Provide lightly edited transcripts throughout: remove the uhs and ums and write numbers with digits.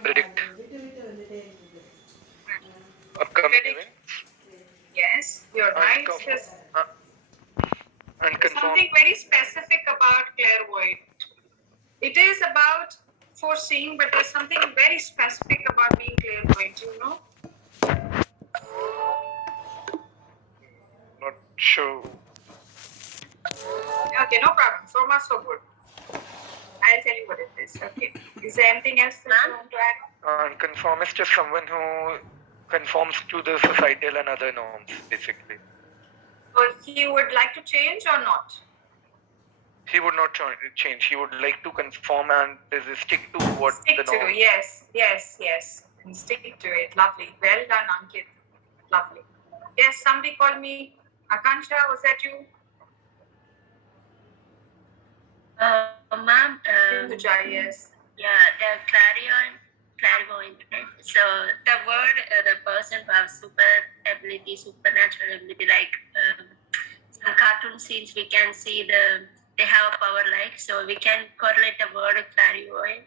predict upcoming events Yes, you're and, right. and There's confirm. something very specific about clairvoyant. It is about foreseeing, but there's something very specific about being clairvoyant, you know? Not sure. Okay, no problem. So much so good. I'll tell you what it is. Okay. Is there anything else that you want to add? And conformist is someone who conforms to the societal and other norms, basically. Or he would like to change or not? He would not change. He would like to conform and stick to what Stick the to, norm. yes. And stick to it. Lovely. Well done, Ankit. Lovely. Yes, somebody called me. Akansha, was that you? Ma'am, Induja, yes. yeah, the clairvoyant. So the word, the person who has super ability, supernatural ability, like some cartoon scenes, we can see they have power like. So we can correlate the word clairvoyant.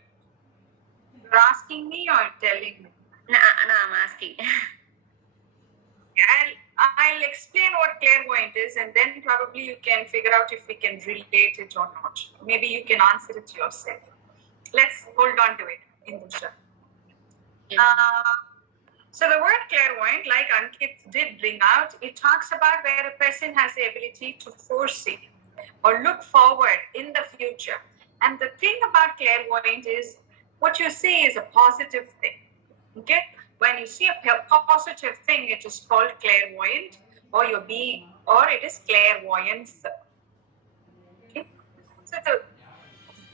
You're asking me or telling me? No, I'm asking. I'll explain what clairvoyant is, and then probably you can figure out if we can relate it or not. Maybe you can answer it yourself. Let's hold on to it, Indusha. So the word clairvoyant, like Ankit did bring out, it talks about where a person has the ability to foresee or look forward in the future. And the thing about clairvoyant is what you see is a positive thing. Okay? When you see a positive thing, it is called clairvoyant, or it is clairvoyance. Okay? So the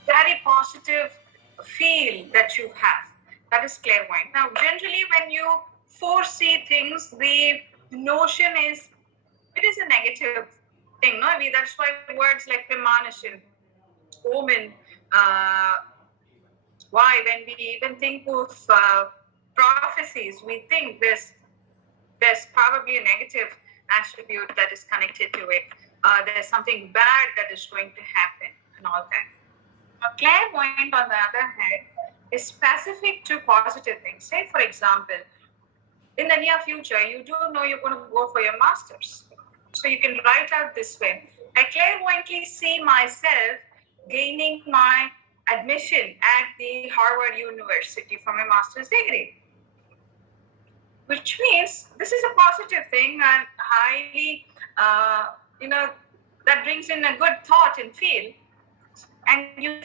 very positive feel that you have, that is clairvoyant. Now, generally, when you foresee things, the notion is it is a negative thing. No, that's why words like premonition, omen. Why, when we even think of prophecies, we think there's probably a negative attribute that is connected to it. There's something bad that is going to happen and all that. A clairvoyant, on the other hand, is specific to positive things. Say, for example, in the near future, you do know you're going to go for your master's. So you can write out this way. I clairvoyantly see myself gaining my admission at the Harvard University for my master's degree. Which means this is a positive thing and highly, that brings in a good thought and feel. And you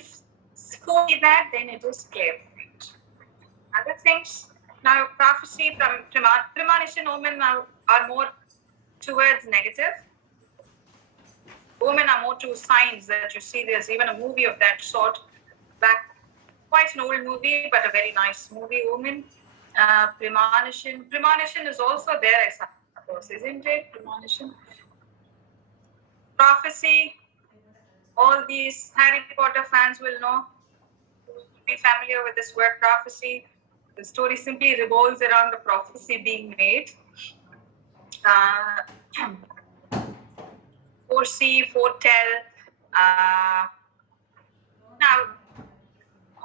see that, then it is clairvoyant. Other things, now prophecy, premonition, omen are more towards negative. Women are more to signs that you see. There's even a movie of that sort back, quite an old movie, but a very nice movie, Woman. Premonition. Premonition is also there, I suppose, isn't it? Premonition. Prophecy. All these Harry Potter fans will know, be familiar with this word prophecy. The story simply revolves around the prophecy being made. Foresee, foretell, now,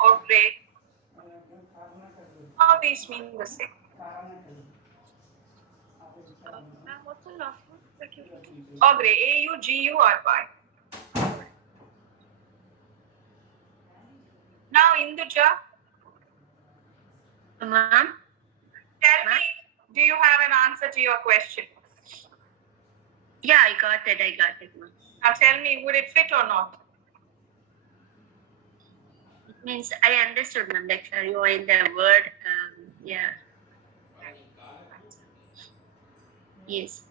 or great. All these mean the same. Augury, A-U-G-U-R-Y. Now, Induja. Ma'am? Tell me, do you have an answer to your question? Yeah, I got it, ma'am. Now tell me, would it fit or not? It means I understood, ma'am, like you are in the word, yeah. Yes.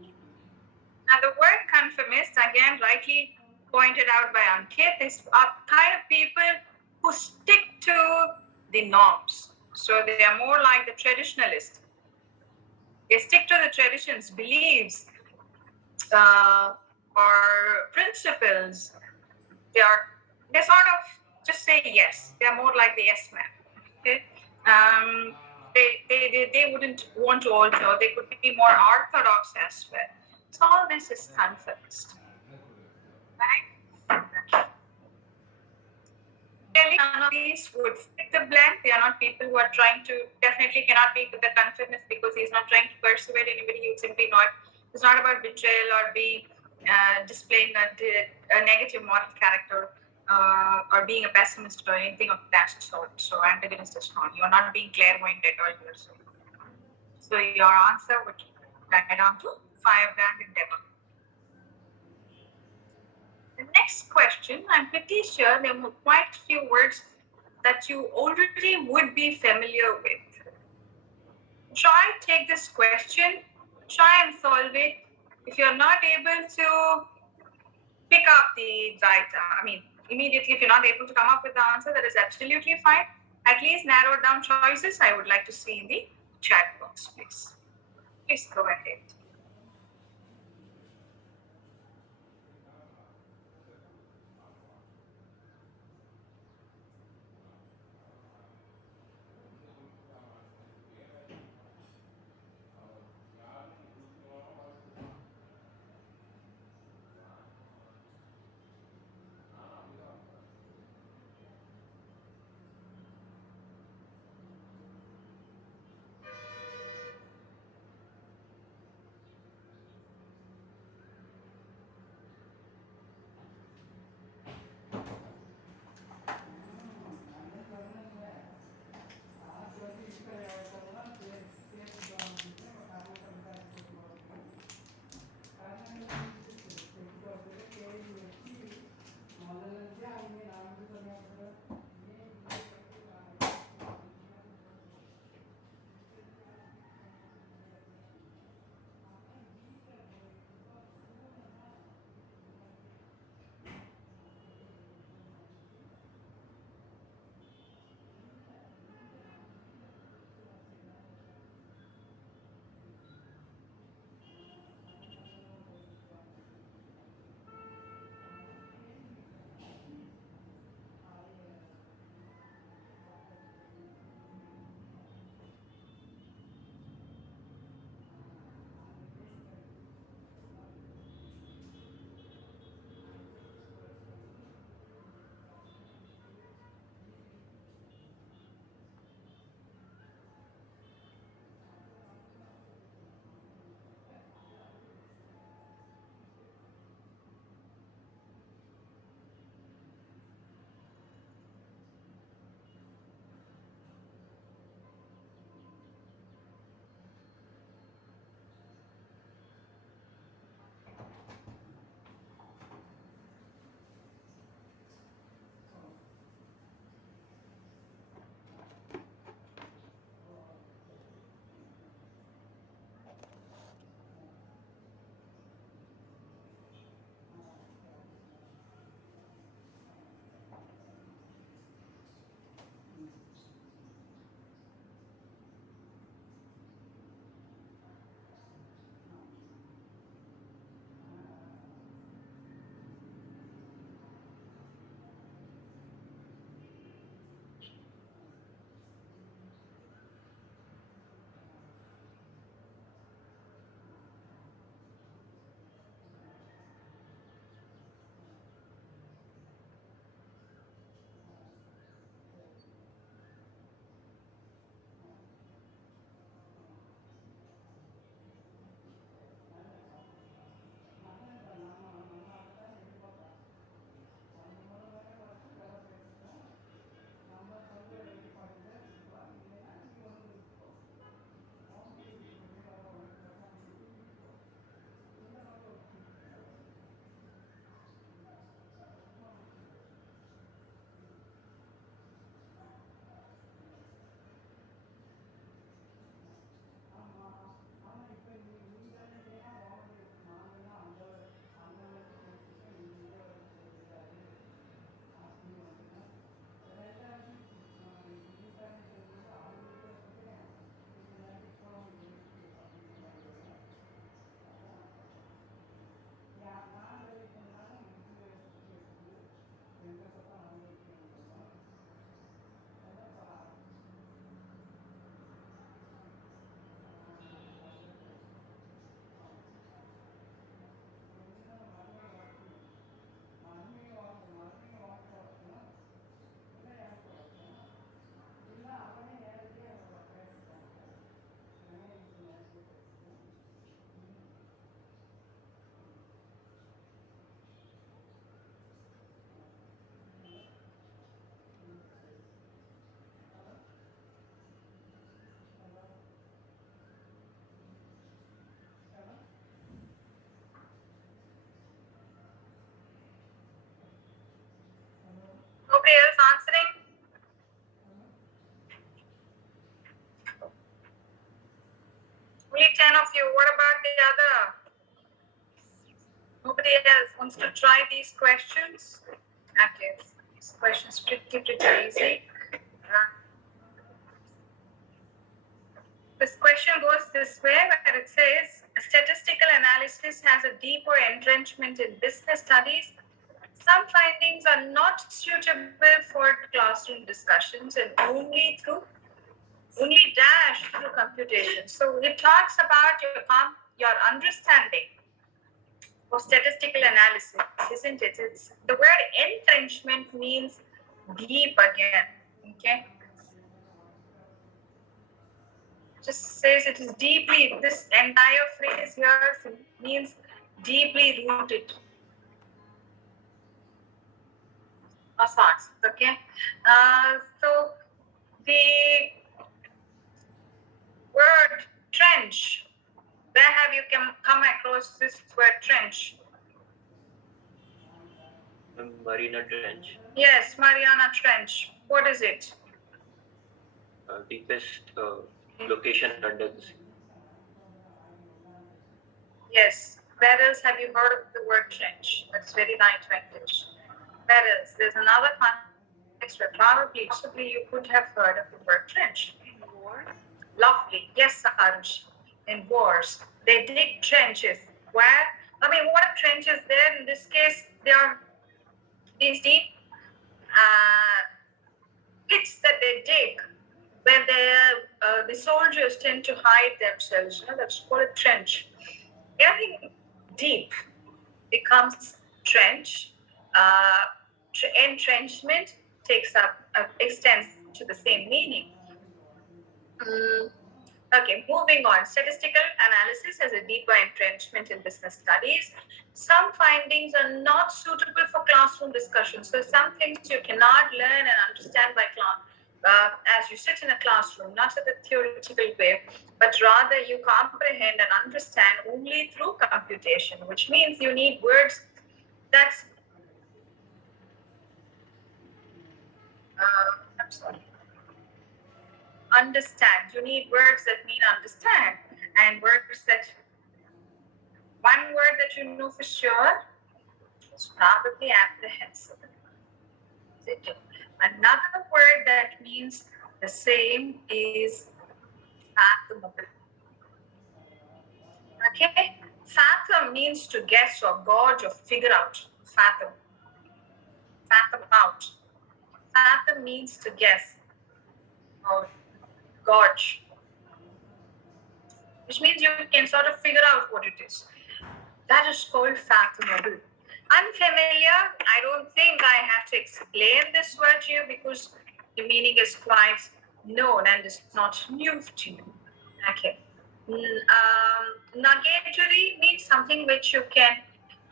Now the word conformist, again rightly pointed out by Ankit, is a kind of people who stick to the norms. So they are more like the traditionalist. They stick to the traditions, beliefs, or principles. They sort of just say yes. They are more like the yes man. Okay. They wouldn't want to alter. They could be more orthodox as well. So all this is conformist. Right? Clearly, none of these would fit the blank. They are not people who are trying to, definitely cannot be with the confidence because he's not trying to persuade anybody. He would simply not. It's not about betrayal or being displaying a negative moral character or being a pessimist or anything of that sort. So antagonist is not. You're not being clairvoyant at all yourself. So your answer would tie down to firebrand endeavor. The next question, I'm pretty sure there are quite a few words that you already would be familiar with. Try take this question, try and solve it. If you're not able to pick up the right, immediately, if you're not able to come up with the answer, that is absolutely fine. At least narrow down choices. I would like to see in the chat box, please. Please go ahead. answering? Only 10 of you. What about the other? Nobody else wants to try these questions? Okay, these questions pretty easy. This question goes this way, where it says, statistical analysis has a deeper entrenchment in business studies. Some findings are not suitable for classroom discussions and only dash through computation. So it talks about your understanding of statistical analysis, isn't it? It's the word entrenchment means deep again. Okay. Just says it is deeply, this entire phrase here means deeply rooted. Sorts, okay. So the word trench, where have you come across this word trench? Marina Trench. Yes, Mariana Trench. What is it? Deepest location under the sea. Yes. Where else have you heard of the word trench? That's very light English. Where else? There's another context where possibly you could have heard of the word trench. War. Lovely. Yes, Arush. In wars, they dig trenches. Where? I mean, what a trench is there? In this case, they are these deep pits that they dig where the soldiers tend to hide themselves. You know, that's called a trench. Anything deep becomes trench. Entrenchment takes up extends to the same meaning. Okay, moving on. Statistical analysis has a deeper entrenchment in business studies. Some findings are not suitable for classroom discussion. So some things you cannot learn and understand by class. As you sit in a classroom, not in a theoretical way, but rather you comprehend and understand only through computation, which means you need words that's I'm sorry. Understand. You need words that mean understand, and words that one word that you know for sure is probably apprehensive. Another word that means the same is fathomable. Okay? Fathom means to guess or gauge or figure out. Fathom. Fathom out. Fathom means to guess or gauge, which means you can sort of figure out what it is. That is called fathomable. Unfamiliar, I don't think I have to explain this word to you because the meaning is quite known and is not new to you. Okay. Negatory means something which you can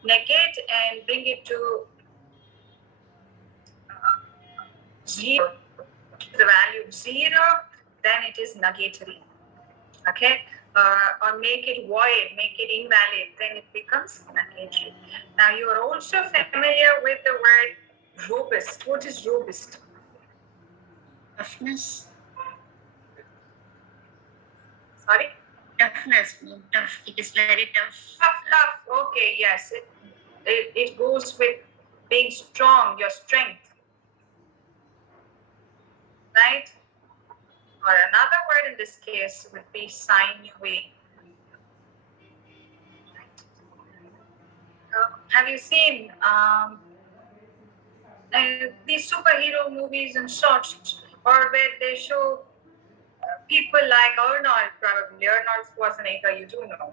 negate and bring it to zero, the value of zero, then it is negatory. Okay. Or make it void, make it invalid, then it becomes negatory. Now you are also familiar with the word robust. What is robust? Toughness. Sorry? Toughness. Tough. It is very tough. Tough. Okay, yes. It goes with being strong, your strength. Right? Or another word in this case would be sinewy. Have you seen these superhero movies and sorts, or where they show people like Arnold, probably Arnold Schwarzenegger, you do know.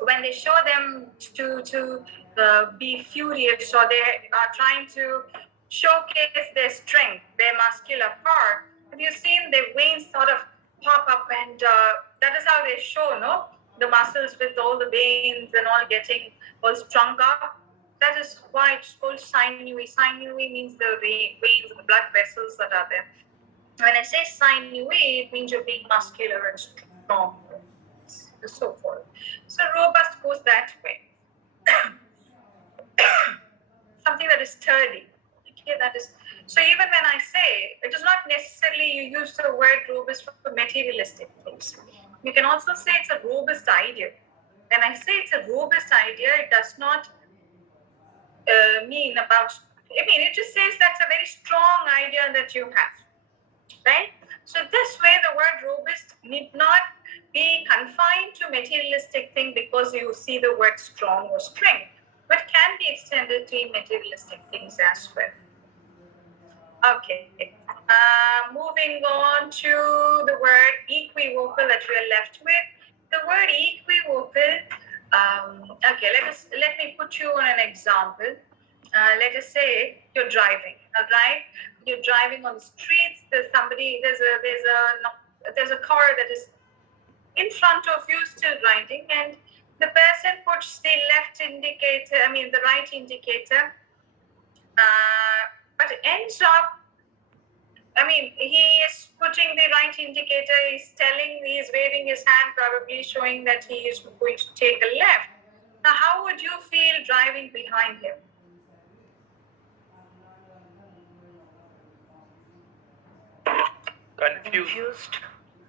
When they show them to be furious, or they are trying to showcase their strength, their muscular power, have you seen their veins sort of pop up, and that is how they show, no? The muscles with all the veins and all getting all stronger. That is why it's called sinewy. Sinewy means the veins, the blood vessels that are there. When I say sinewy, it means you're being muscular and strong, and so forth. So robust goes that way. Something that is sturdy. Okay, that is So even when I say, it is not necessarily you use the word robust for materialistic things. You can also say it's a robust idea. When I say it's a robust idea, it does not mean about, I mean, it just says that's a very strong idea that you have, right? So this way, the word robust need not be confined to materialistic thing because you see the word strong or strength, but can be extended to materialistic things as well. Okay. Moving on to the word equivocal that we are left with. The word equivocal. Okay, let me put you on an example. Let us say you're driving. All right, you're driving on the streets. There's somebody. There's a car that is in front of you still riding, and the person puts the left indicator. I mean the right indicator, but ends up, I mean, he is putting the right indicator, he's waving his hand, probably showing that he is going to take a left. Now, how would you feel driving behind him? Confused.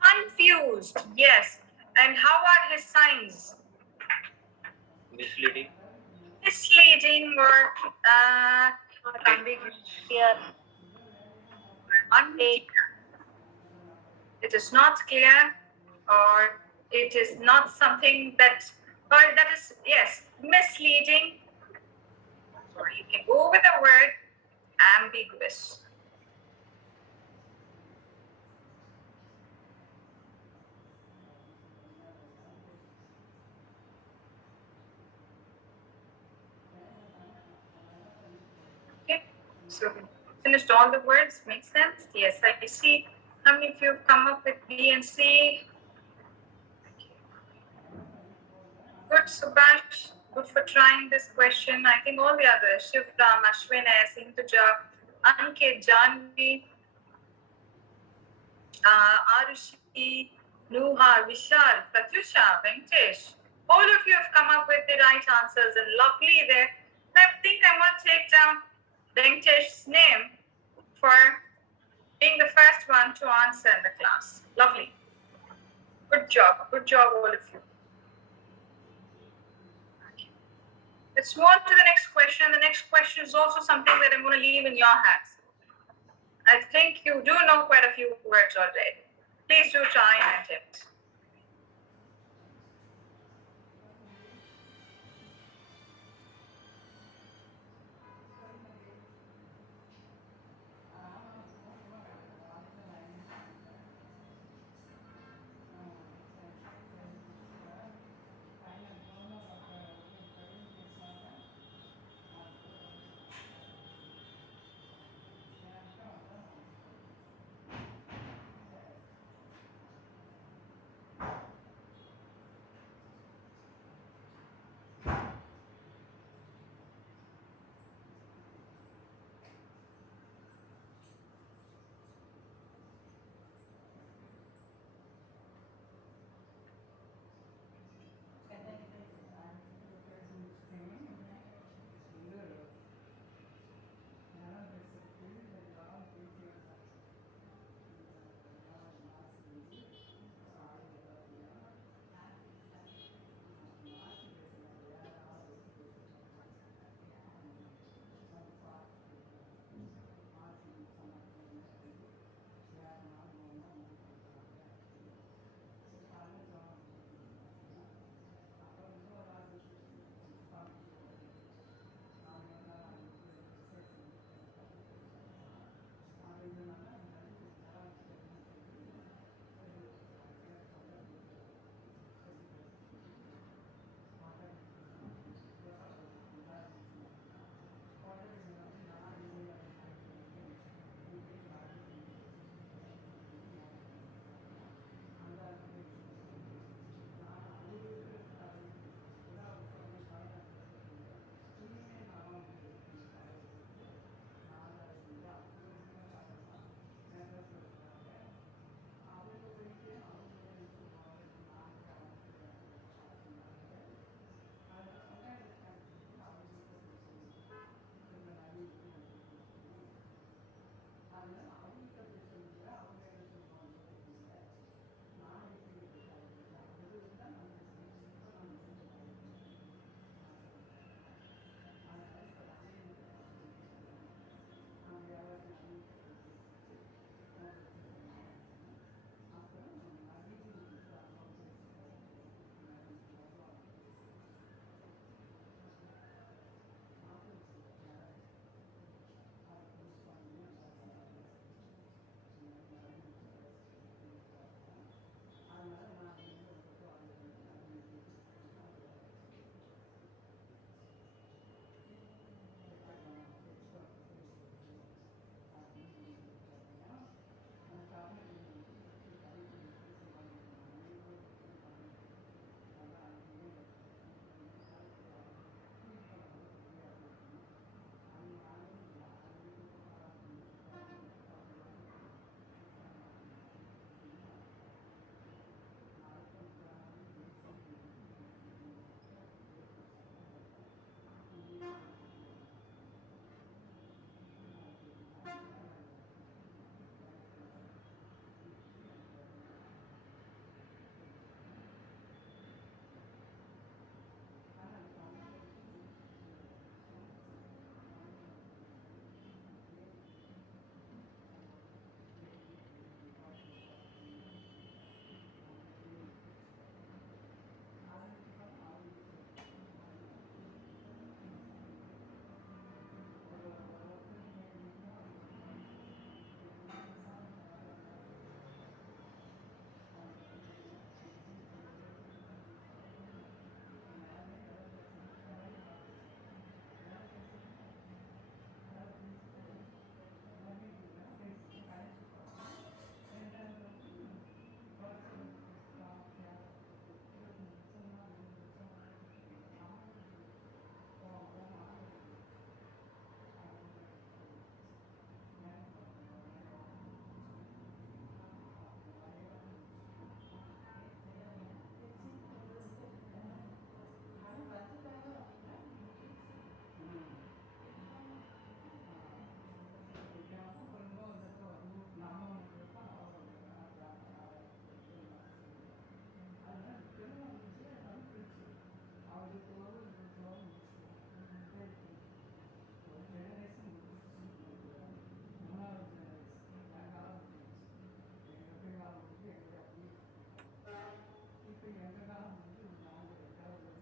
Confused, yes. And how are his signs? Misleading. Misleading or Ambiguous. Clear. unclear. It is not clear, or it is not something that, or that is, yes, misleading. Or you can go with the word ambiguous. Okay, so finished all the words. Makes sense? Yes, I see. How many of you have come up with B and C? Good, Subhash. Good for trying this question. I think all the others, Shivram, Ashwin S, Intuja, Ankit, Janvi, Arushi, Nuha, Vishal, Pratyusha, Venkatesh. All of you have come up with the right answers and lovely there. I think I'm going to take down Venkatesh's name for being the first one to answer in the class. Lovely. Good job. Good job, all of you. Okay. Let's move on to the next question. The next question is also something that I'm going to leave in your hands. I think you do know quite a few words already. Please do try and attempt.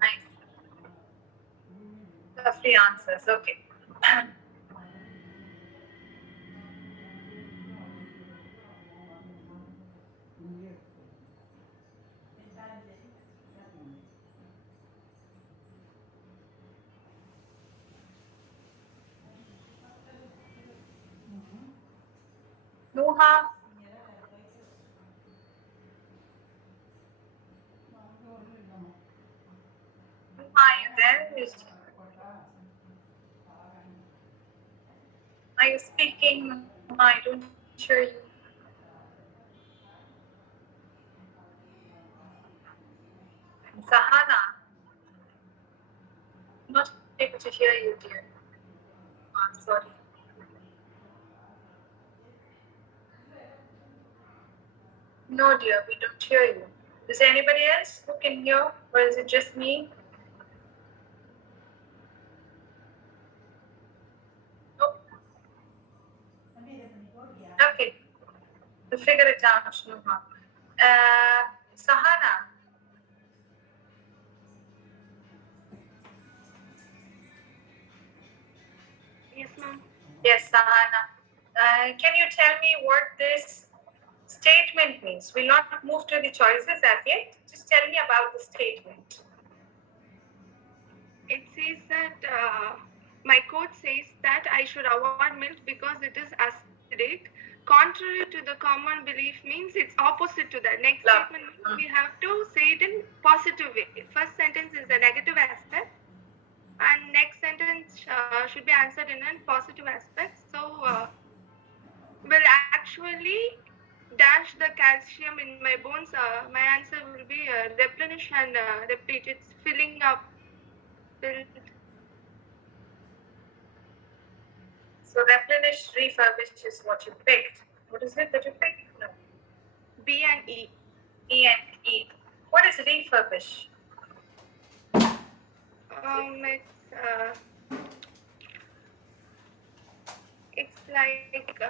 Nice. Lovely answers. Okay. Nuha, Nuha, are you there? Are you speaking? Nuha, I don't hear you. Sahana, I'm not able to hear you, dear. Sorry. No, dear, we don't hear you. Is there anybody else who can hear, or is it just me? Nope. Okay, we'll figure it out, Nuha. Sahana. Yes, ma'am. Yes, Sahana. Can you tell me what this statement means? We'll not move to the choices as yet. Just tell me about the statement. It says that my code says that I should avoid milk because it is acidic. Contrary to the common belief means it's opposite to that. Next Love. statement means we have to say it in positive way. First sentence is the negative aspect, and next sentence should be answered in a positive aspect. So will actually dash the calcium in my bones. My answer will be replenish and repeat. It's filling up. Filled. So replenish, refurbish is what you picked. What is it that you picked? No. B and E. E and E. What is refurbish? It's like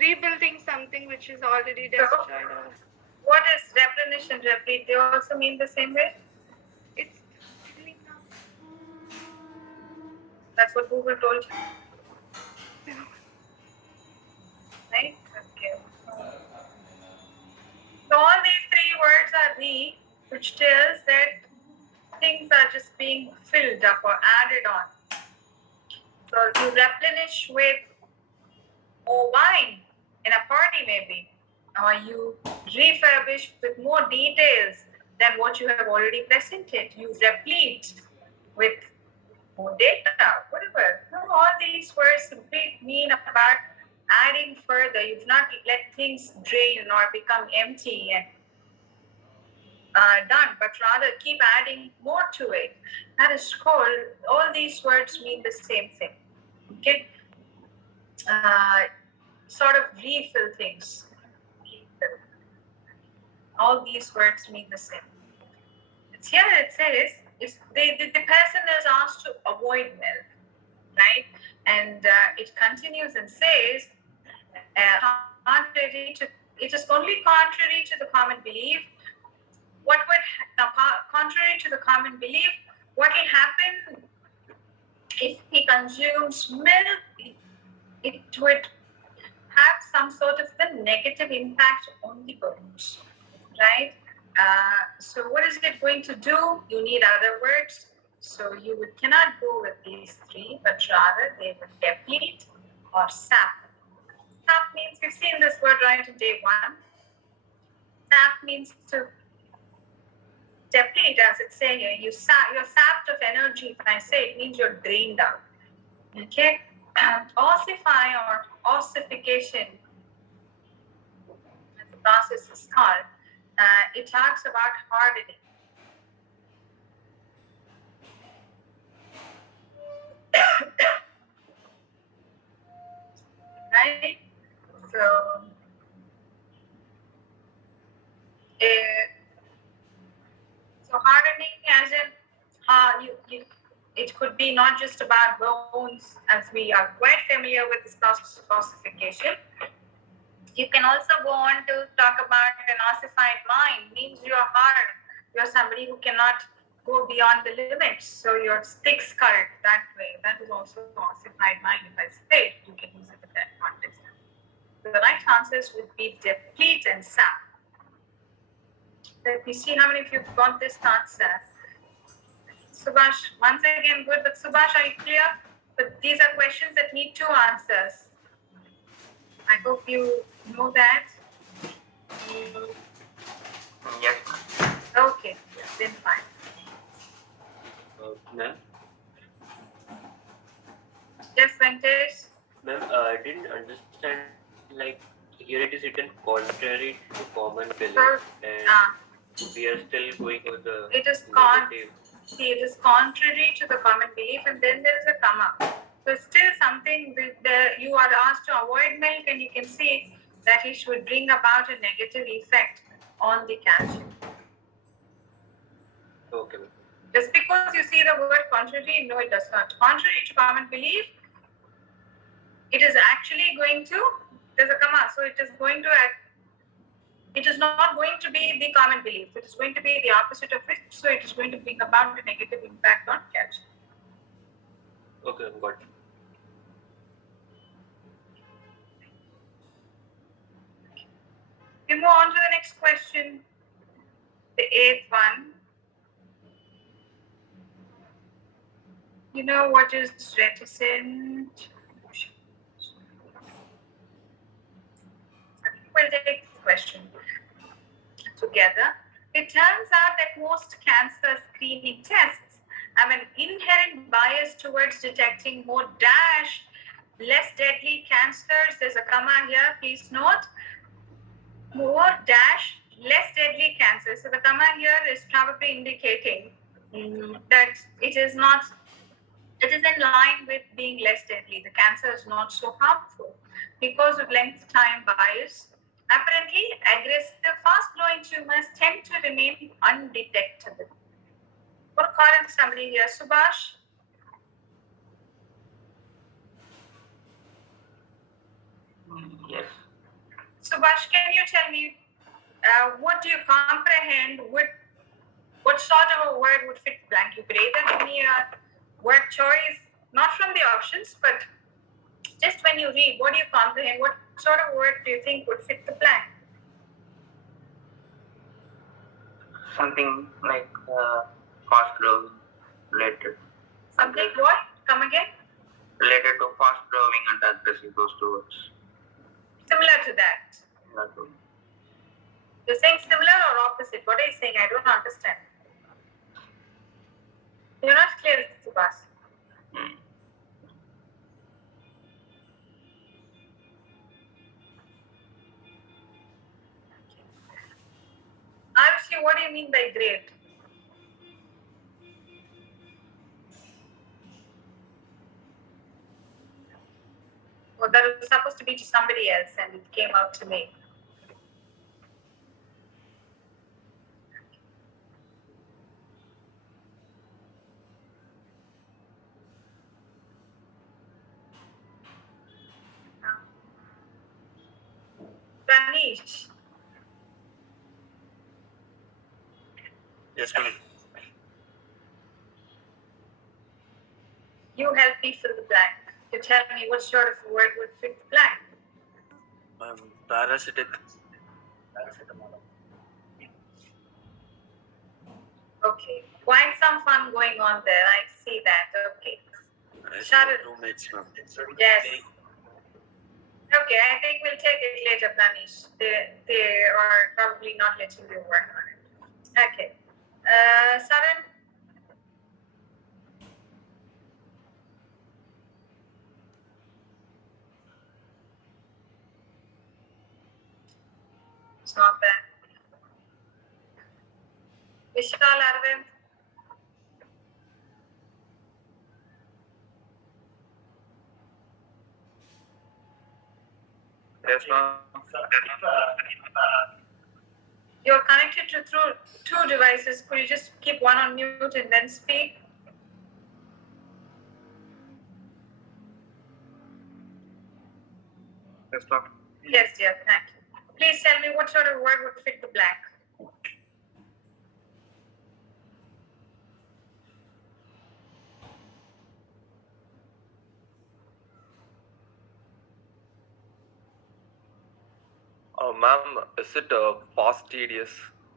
rebuilding something which is already destroyed. What is replenish and repeat? They also mean the same way? It's filling up. That's what Google told you. Right? Okay. So all these three words are re, which tells that things are just being filled up or added on. So you replenish with more wine in a party maybe, or you refurbish with more details than what you have already presented. You replete with more data, whatever. No, all these words simply mean about adding further. You've not let things drain or become empty and done, but rather keep adding more to it. That is called, all these words mean the same thing. Okay? Sort of refill things. All these words mean the same. It's here it says, the person is asked to avoid milk, right? And it continues and says, contrary to, it is only contrary to the common belief. What would, now, contrary to the common belief, what will happen if he consumes milk? It would have some sort of the negative impact on the bones, right? So what is it going to do? You need other words. So you cannot go with these three, but rather they would deplete or sap. Sap means, we've seen this word right in day one. Sap means to deplete, as it's saying here. You're sapped of energy. If I say it means you're drained out. Okay? Ossify or ossification, as the process is called, it talks about hardening. Right? So, so hardening as in it could be not just about bones, as we are quite familiar with this process of ossification. You can also go on to talk about an ossified mind, means you're hard, You're somebody who cannot go beyond the limits. So your thick skirt that way, that is also ossified mind. If I say it, you can use it in that context. The right answers would be deplete and sap. Let me see how many of you got this answer. Subhash, once again, good. But Subhash, are you clear? But these are questions that need two answers. I hope you know that. Yes. Okay, then fine. Ma'am, Yes, Ventesh. ma'am, I didn't understand. Like here it is written contrary to common belief, So, and we are still going with the it is negative. see, it is contrary to the common belief, and then there is a comma. So still something that you are asked to avoid milk, and you can see that it should bring about a negative effect on the calcium. Okay, ma'am. Just because you see the word contrary, no, it does not. Contrary to common belief, it is actually going to, there's a comma, so it is going to act, it is not going to be the common belief. It is going to be the opposite of it. So it is going to bring about a negative impact on calcium. Okay, got it. We move on to the next question, the eighth one. You know what is reticent? We'll take this question together. It turns out that most cancer screening tests have an inherent bias towards detecting more dash less deadly cancers. There's a comma here, please note. More dash less deadly cancers. So the comma here is probably indicating that it is in line with being less deadly. The cancer is not so harmful because of length time bias. Apparently, aggressive, fast-growing tumors tend to remain undetectable. For current summary here, Subhash. Yes. Subhash, can you tell me what do you comprehend? What sort of a word would fit blank? You could either give me a word choice, not from the options, but just when you read, what do you comprehend? What sort of word do you think would fit the blank? Something like fast growing related. Something what? Come again? Related to fast growing and aggressive, those two words. Similar to that. You're saying similar or opposite? What are you saying? I don't understand. You're not clear, Subhash. Arushi, what do you mean by great? Well, that was supposed to be to somebody else and it came out to me. Ranish. Yes, ma'am. You help me fill the blank. You tell me what sort of word would fit the blank. Parasitic. Okay. Quite some fun going on there. I see that. Okay. Sharon. Roommates, ma'am. Yes. Okay, I think we'll take it later, Planish. They are probably not letting you work on it. Okay. Saran? It's not bad. Vishal Arvind? Yes, ma'am. You're connected to through two devices. Could you just keep one on mute and then speak? Yes, ma'am. Yes, dear. Thank you. Please tell me what sort of word would fit the blank. Ma'am, is it fast tedious?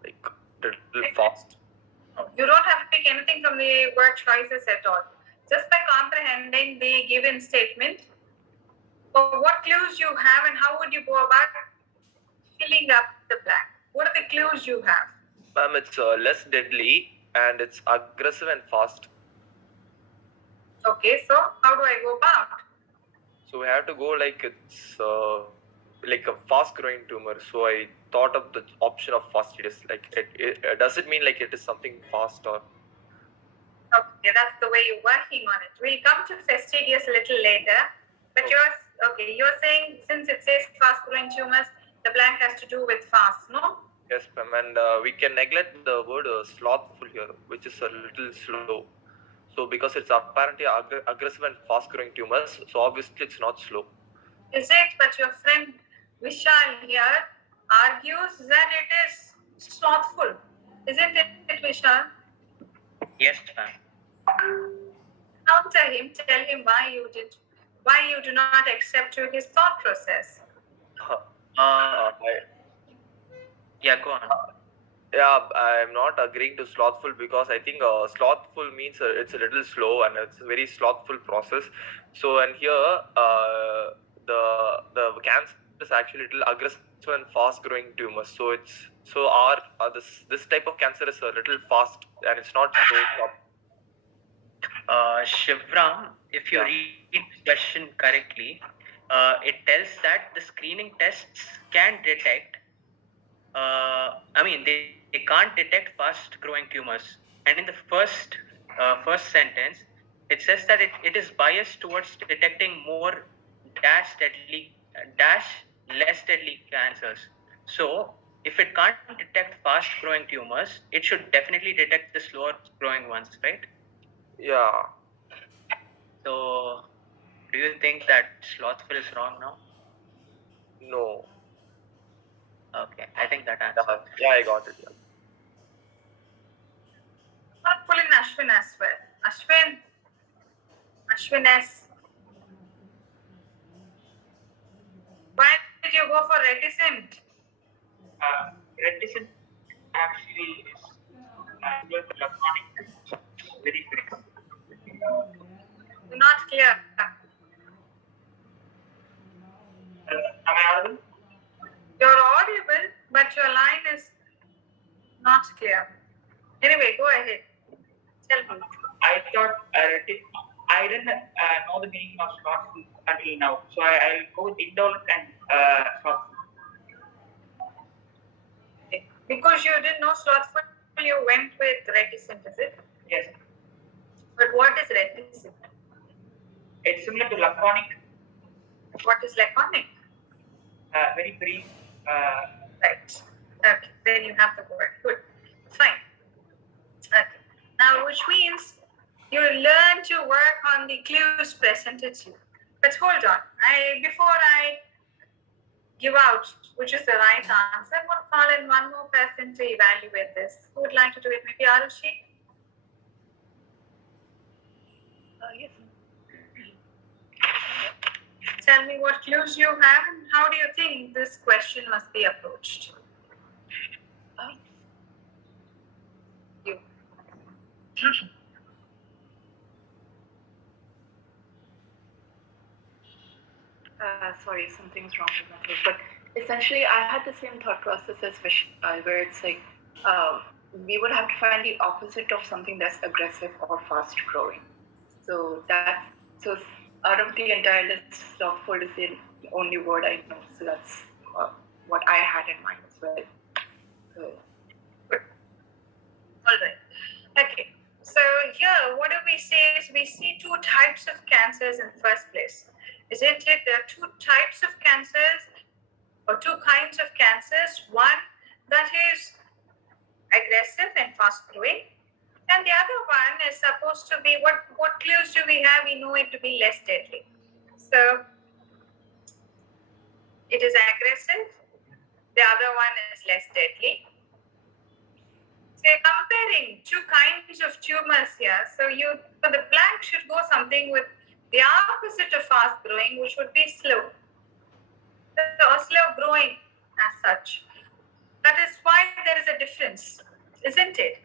Like little fast? You don't have to pick anything from the word choices at all. Just by comprehending the given statement, what clues you have and how would you go about filling up the blank? What are the clues you have? Ma'am, it's less deadly and it's aggressive and fast. Okay, so how do I go about? So we have to go like it's like a fast growing tumor. So I thought of the option of fast tedious. Like does it mean like it is something fast or? Okay, that's the way you're working on it. We'll come to fastidious a little later. But you're saying since it says fast growing tumors, the blank has to do with fast, no? Yes, ma'am. And we can neglect the word slothful here, which is a little slow. So because it's apparently aggressive and fast growing tumors, so obviously it's not slow. Is it? But your friend Vishal here argues that it is slothful. Isn't it, Vishal? Yes, ma'am. Counter him, tell him why you do not accept to his thought process. Yeah, go on. Yeah, I'm not agreeing to slothful because I think slothful means it's a little slow and it's a very slothful process. So and here the cancer is actually little aggressive and fast growing tumors. So it's so our this type of cancer is a little fast and it's not so slow. Shivram, if you Yeah. read the question correctly, it tells that the screening tests can detect, they can't detect fast growing tumors. And in the first sentence, it says that it is biased towards detecting more dash less deadly cancers. So if it can't detect fast growing tumors, it should definitely detect the slower growing ones, right? Yeah. So do you think that slothful is wrong now? No. Okay, I think that answers. Yeah, I got it. Yeah. Not pull in Ashwin as well. Ashwin S. Why did you go for reticent? Reticent actually is similar to laconic, very brief. Not clear. Am I audible? You're audible, but your line is not clear. Anyway, go ahead. Tell me. I thought I didn't know the meaning of slothful until now, so I'll go with indolent and slothful. Okay. Because you didn't know slothful, you went with reticent, is it? Yes, But what is reticent? it's similar to laconic, What is laconic? very brief. Right. Okay. Then you have the word. Good. Fine. Okay. Now, which means you learn to work on the clues presented to you. But hold on. Before I give out which is the right answer, I'm going to call in one more person to evaluate this. Who would like to do it? Maybe Arushi? Yes. Tell me what clues you have and how do you think this question must be approached? You. Sorry, something's wrong with my throat. But essentially, I had the same thought process as Vishal, where it's like we would have to find the opposite of something that's aggressive or fast growing. So out of the entire list, slothful is the only word I know. So that's what I had in mind as well. So. All right. Okay. So here, what do we say is we see two types of cancers in the first place. Isn't it? There are two types of cancers or two kinds of cancers. One that is aggressive and fast growing. And the other one is supposed to be, what clues do we have? We know it to be less deadly. So it is aggressive. The other one is less deadly. So you're comparing two kinds of tumors here. So the blank should go something with the opposite of fast growing, which would be slow. So slow growing. as such. That is why there is a difference, isn't it?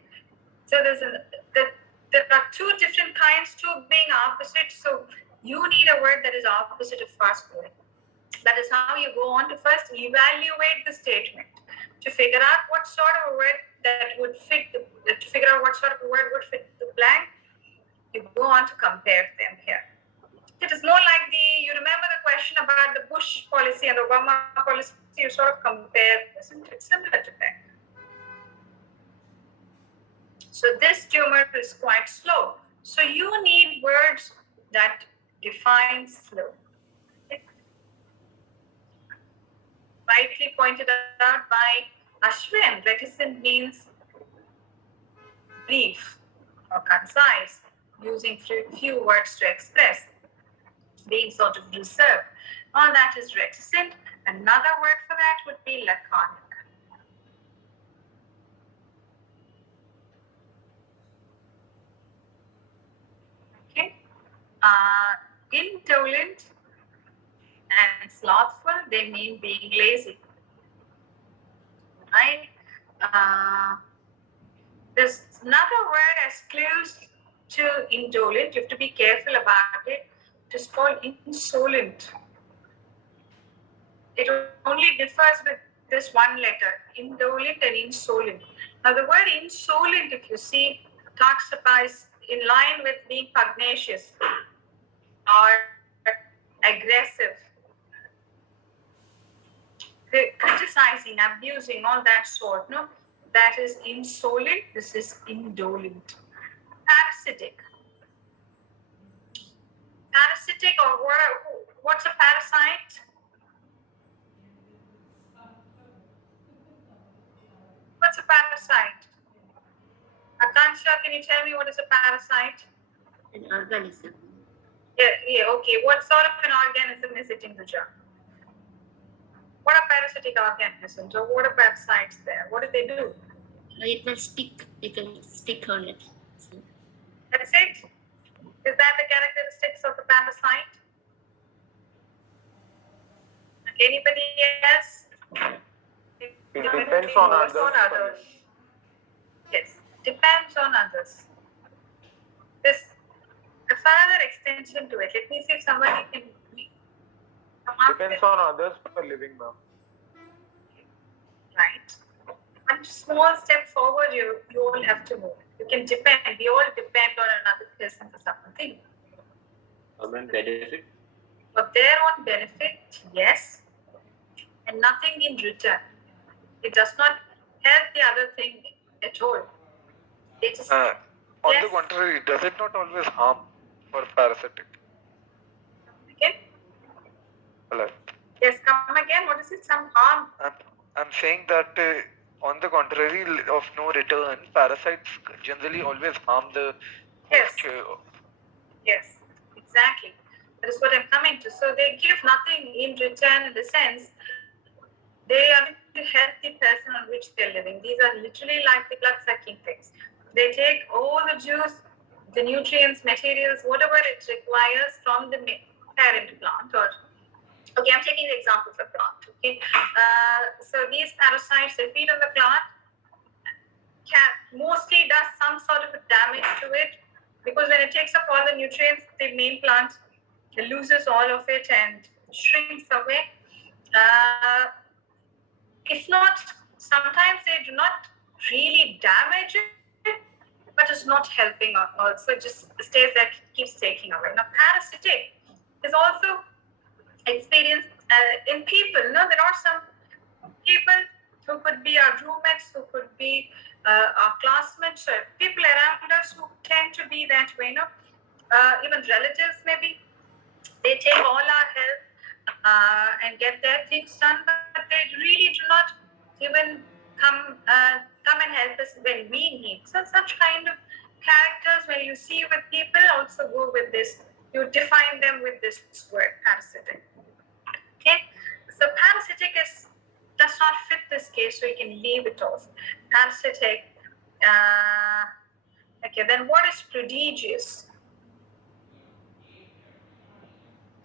So there are two different kinds, two being opposite. So you need a word that is opposite of fast growing. That is how you go on to first evaluate the statement to figure out what sort of a word that would fit, to figure out what sort of a word would fit the blank. You go on to compare them here. It is more like you remember the question about the Bush policy and the Obama policy, you sort of compare, isn't it? Similar to that. So this tumor is quite slow. So you need words that define slow. Rightly pointed out by Ashwin, reticent means brief or concise, using few words to express, being sort of reserved. All that is reticent. Another word for that would be laconic. Okay. Indolent and slothful, they mean being lazy. Right? There's another word as close to indolent. You have to be careful about it. It is called insolent. It only differs with this one letter, indolent and insolent. Now the word insolent, if you see, talks about is in line with being pugnacious or aggressive, criticizing, abusing, all that sort. No, that is insolent. This is indolent. Parasitic. Parasitic, or what's a parasite? What's a parasite? Akansha, can you tell me what is a parasite? An organism. Yeah, okay. What sort of an organism is it, Induja? What are parasitic organisms, or what are parasites there? What do they do? It will stick. It will stick on it. So, That's it? Is that the characteristics of the parasite? Anybody else? It depends on Works others. Yes, depends on others. This a further extension to it. Let me see if somebody can come up Depends with, on others for living, ma'am. right. One small step forward, you all have to move. You can depend. We all depend on another person for something. Common benefit. For their own benefit, yes, and nothing in return. It does not help the other thing at all. It just On yes. the contrary, does it not always harm for parasitic? Again? Hello. Yes, come again. What is it? Some harm. I'm saying that on the contrary of no return, parasites generally always harm the host. Yes. Yes, exactly. That is what I'm coming to. So they give nothing in return in the sense they are to help the person on which they're living. These are literally like the blood sucking things. They take all the juice, the nutrients, materials, whatever it requires from the parent plant. Or okay, I'm taking the example of a plant. Okay, so these parasites they feed on the plant, mostly does some sort of a damage to it, because when it takes up all the nutrients, the main plant loses all of it and shrinks away. If not, sometimes they do not really damage it, but it's not helping also, just stays there, keeps taking away. Now, parasitic is also experienced in people. No, there are some people who could be our roommates, who could be our classmates, or people around us who tend to be that way. No, even relatives maybe. They take all our help and get their things done, but they really do not even come and help us when we need. So such kind of characters, when you see with people, also go with this. You define them with this word, parasitic. Okay, so parasitic does not fit this case, so you can leave it off. Parasitic. Okay, then what is prodigious?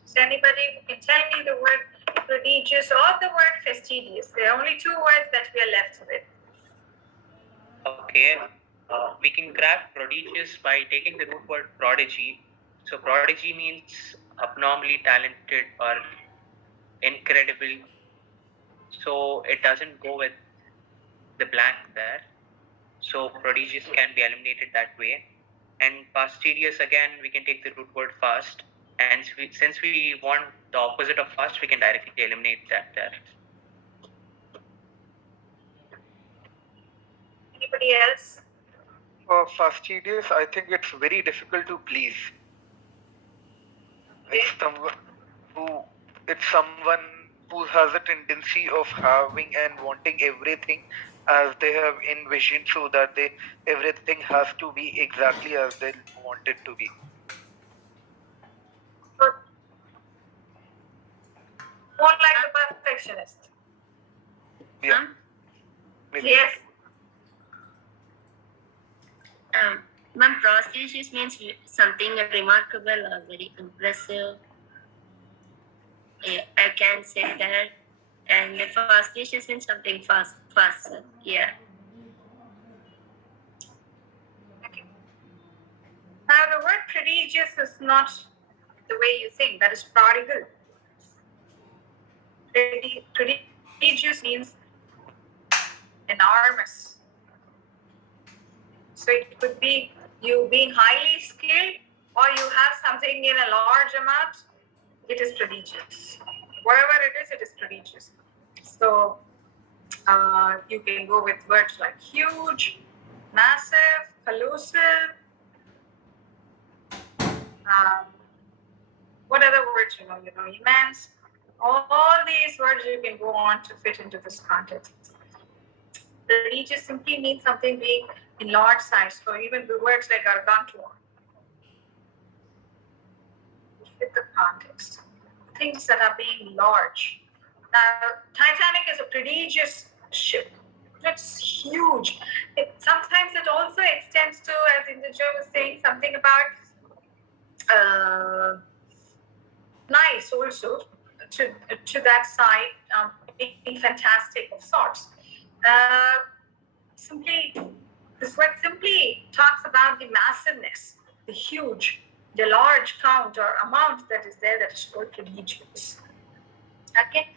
Is anybody who can tell me the word prodigious, or the word fastidious. There are only two words that we are left with. Okay, we can grab prodigious by taking the root word prodigy. So prodigy means abnormally talented or incredible. So it doesn't go with the blank there. So prodigious can be eliminated that way. And fastidious, again, we can take the root word fast. And since we want the opposite of fast, we can directly eliminate that there. Anybody else? For fastidious, I think it's very difficult to please. It's someone who has a tendency of having and wanting everything as they have envisioned, so that everything has to be exactly as they want it to be. More like the perfectionist. Yeah. Maybe. Yes. One prodigious means something remarkable or very impressive. Yeah, I can say that. And the fastidious means something faster. Yeah. Okay. Now, the word prodigious is not the way you think. That is prodigal. Prodigious means enormous. So it could be you being highly skilled, or you have something in a large amount. It is prodigious. Whatever it is prodigious. So you can go with words like huge, massive, colossal. What other words immense? All these words you can go on to fit into this context. Prodigious simply means something being in large size. So even the words like gargantuan fit the context. Things that are being large. Now, Titanic is a prodigious ship. It's huge. Sometimes it also extends to, as Indija was saying, something about nice also to that side, being fantastic of sorts. This word simply talks about the massiveness, the huge, the large count or amount that is there that is called prodigious. Okay.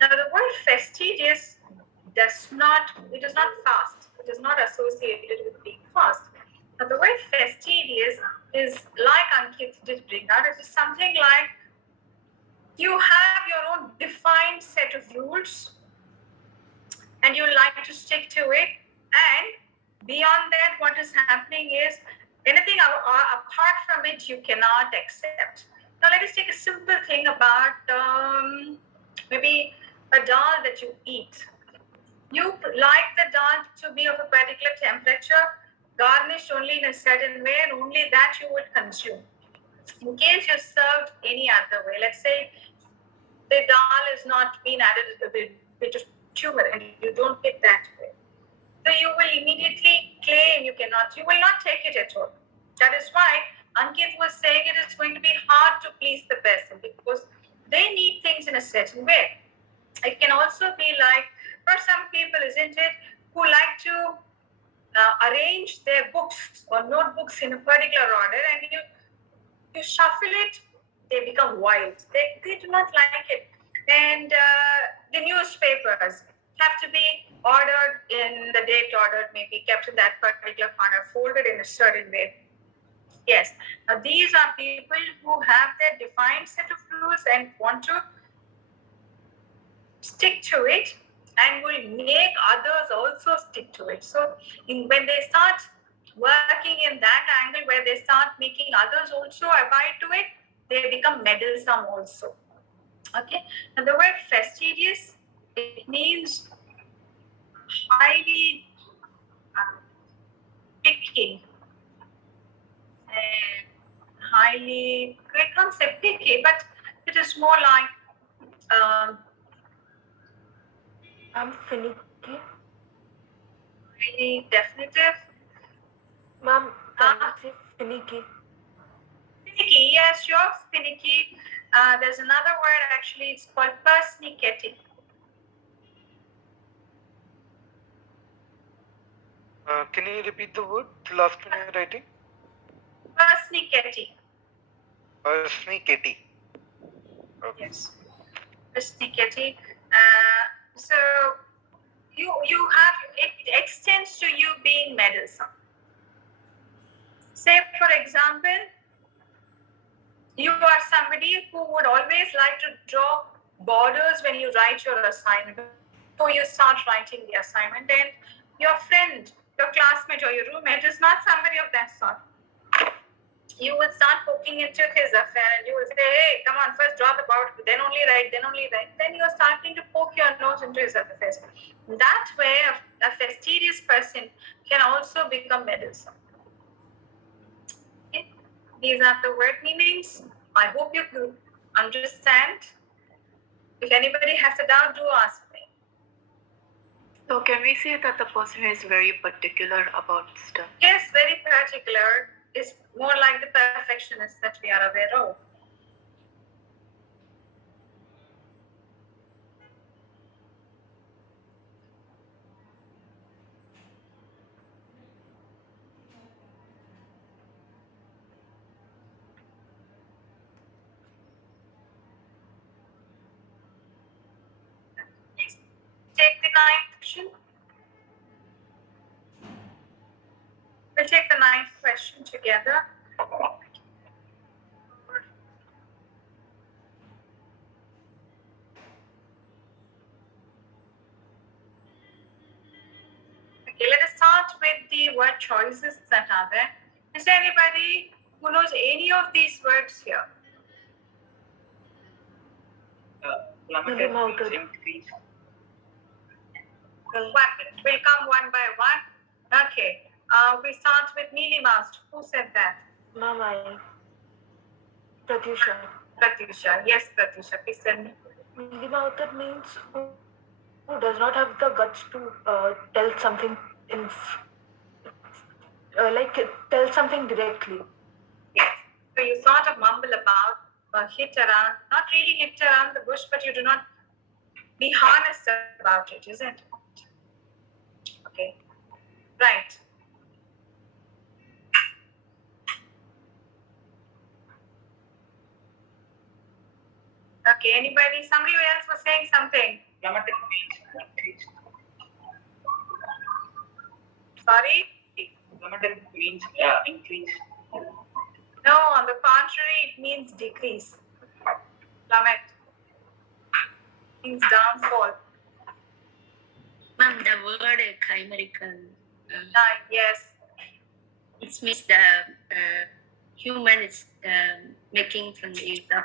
Now the word fastidious is not fast. It is not associated with being fast. Now the word fastidious is like Ankit did bring out. It is something like you have your own defined set of rules and you like to stick to it, and beyond that what is happening is anything apart from it you cannot accept. Now let us take a simple thing about maybe a dal that you eat. You like the dal to be of a particular temperature, garnished only in a certain way, and only that you would consume. In case you're served any other way, let's say the dal is not being added a bit of turmeric and you don't get that way. So you will immediately claim you will not take it at all. That is why Ankit was saying it is going to be hard to please the person because they need things in a certain way. It can also be like, for some people, isn't it, who like to arrange their books or notebooks in a particular order, and you shuffle it, they become wild. They do not like it. And the newspapers have to be ordered in the date ordered, maybe kept in that particular corner, folded in a certain way. Yes. Now these are people who have their defined set of rules and want to stick to it and will make others also stick to it. So when they start working in that angle where they start making others also abide to it, they become meddlesome also. Okay. And the word fastidious, it means highly picky and highly, I can't say picky, but it is more like I'm finicky. really definitive. Ma'am, can you say finicky? Finicky, yes, you're finicky. There's another word actually, it's called persnickety. Can you repeat the word, the last one you're writing? Persnickety. Persnickety. Okay. Yes. Persnickety. So you have, it extends to you being meddlesome. Say for example, you are somebody who would always like to draw borders when you write your assignment. Before you start writing the assignment, and your friend, your classmate, or your roommate is not somebody of that sort. You will start poking into his affair and you will say, hey, come on, first draw the border, then only write, then only write. Then you're starting to poke your nose into his affairs. That way, a fastidious person can also become meddlesome. Okay? These are the word meanings. I hope you understand. If anybody has a doubt, do ask me. So can we say that the person is very particular about stuff? Yes, very particular is more like the perfectionist that we are aware of. Please take the ninth question. We'll take the ninth question together. Okay, let us start with the word choices that are there. Is there anybody who knows any of these words here? Plummeted means increase. One minute. We'll come one by one. Okay. We start with Neely Mouse. Who said that? Mama, Pratyusha. Pratyusha. Yes, Pratyusha. Please tell me. Mealy mouthed means who does not have the guts to tell something tell something directly. Yes. So you sort of mumble about, hit around, not really hit around the bush, but you do not be honest about it, isn't it? Okay. Right. Okay, anybody? Somebody else was saying something. Plummeted means increase. Sorry? Plummeted means increase. No, on the contrary, it means decrease. Plummet means downfall. Ma'am, the word chimerical. Yes. It means the human is making from the use of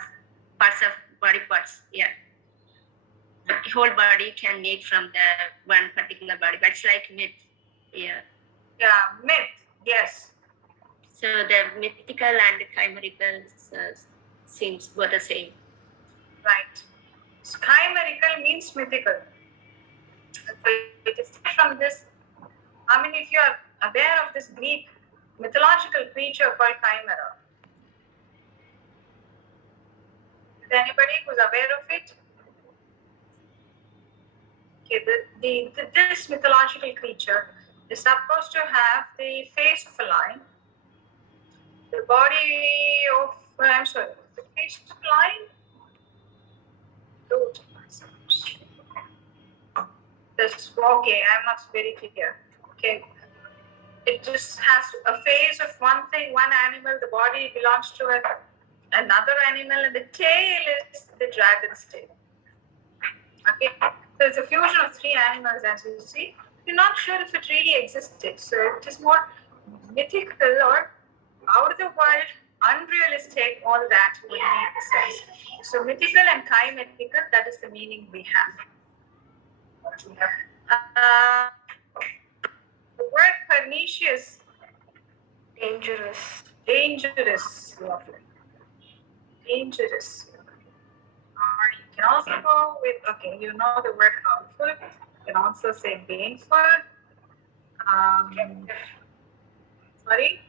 parts of body parts. Yeah. The whole body can make from the one particular body, but it's like myth. Yeah. Yeah, myth. Yes. So the mythical and chimerical seems both the same. Right. Chimerical means mythical. So it is from this. I mean, if you are aware of this Greek mythological creature called chimera, is there anybody who's aware of it? Okay, this mythological creature is supposed to have the face of a lion, the body of, I'm sorry, the face of a lion? This, okay, I'm not very clear. Okay. It just has a face of one thing, one animal, the body belongs to another animal, and the tail is the dragon's tail. Okay, so it's a fusion of three animals, as you see. You're not sure if it really existed, so it is more mythical or out of the world, unrealistic. All that would make sense. So mythical and chimerical, that is the meaning we have. The word pernicious, Dangerous. dangerous, lovely. Dangerous. Or you can also go with, okay, you know the word harmful. You can also say baneful. Sorry?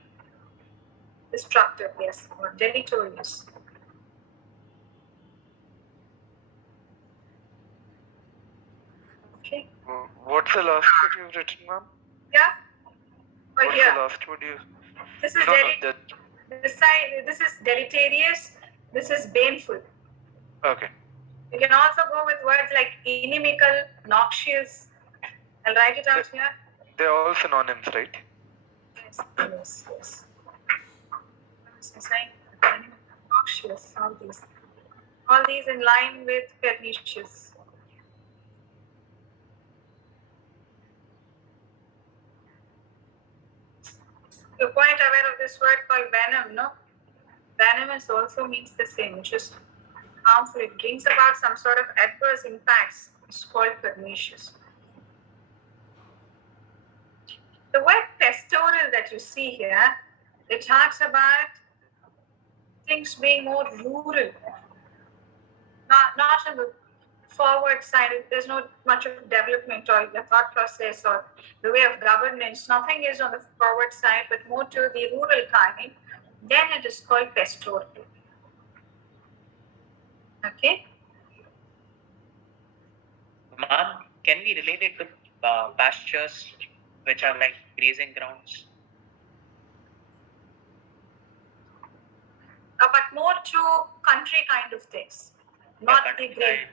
Destructive, yes, or deleterious. What's the last word you've written, ma'am? Yeah. Or What's here. the last word you? This is No, no, that. this is deleterious. This is baneful. Okay. You can also go with words like inimical, noxious. I'll write it out here. They're all synonyms, right? Yes, yes, yes. Noxious, all these. All these in line with pernicious. You're quite aware of this word called venom, no? Venomous also means the same, which is harmful. It brings about some sort of adverse impacts. It's called pernicious. The word pastoral that you see here, it talks about things being more rural, not on the forward side. There's not much of development or the thought process or the way of governance. Nothing is on the forward side, but more to the rural kind. Then it is called pastoral. Okay. Ma'am, can we relate it to pastures, which are like grazing grounds? But more to country kind of things, not the great.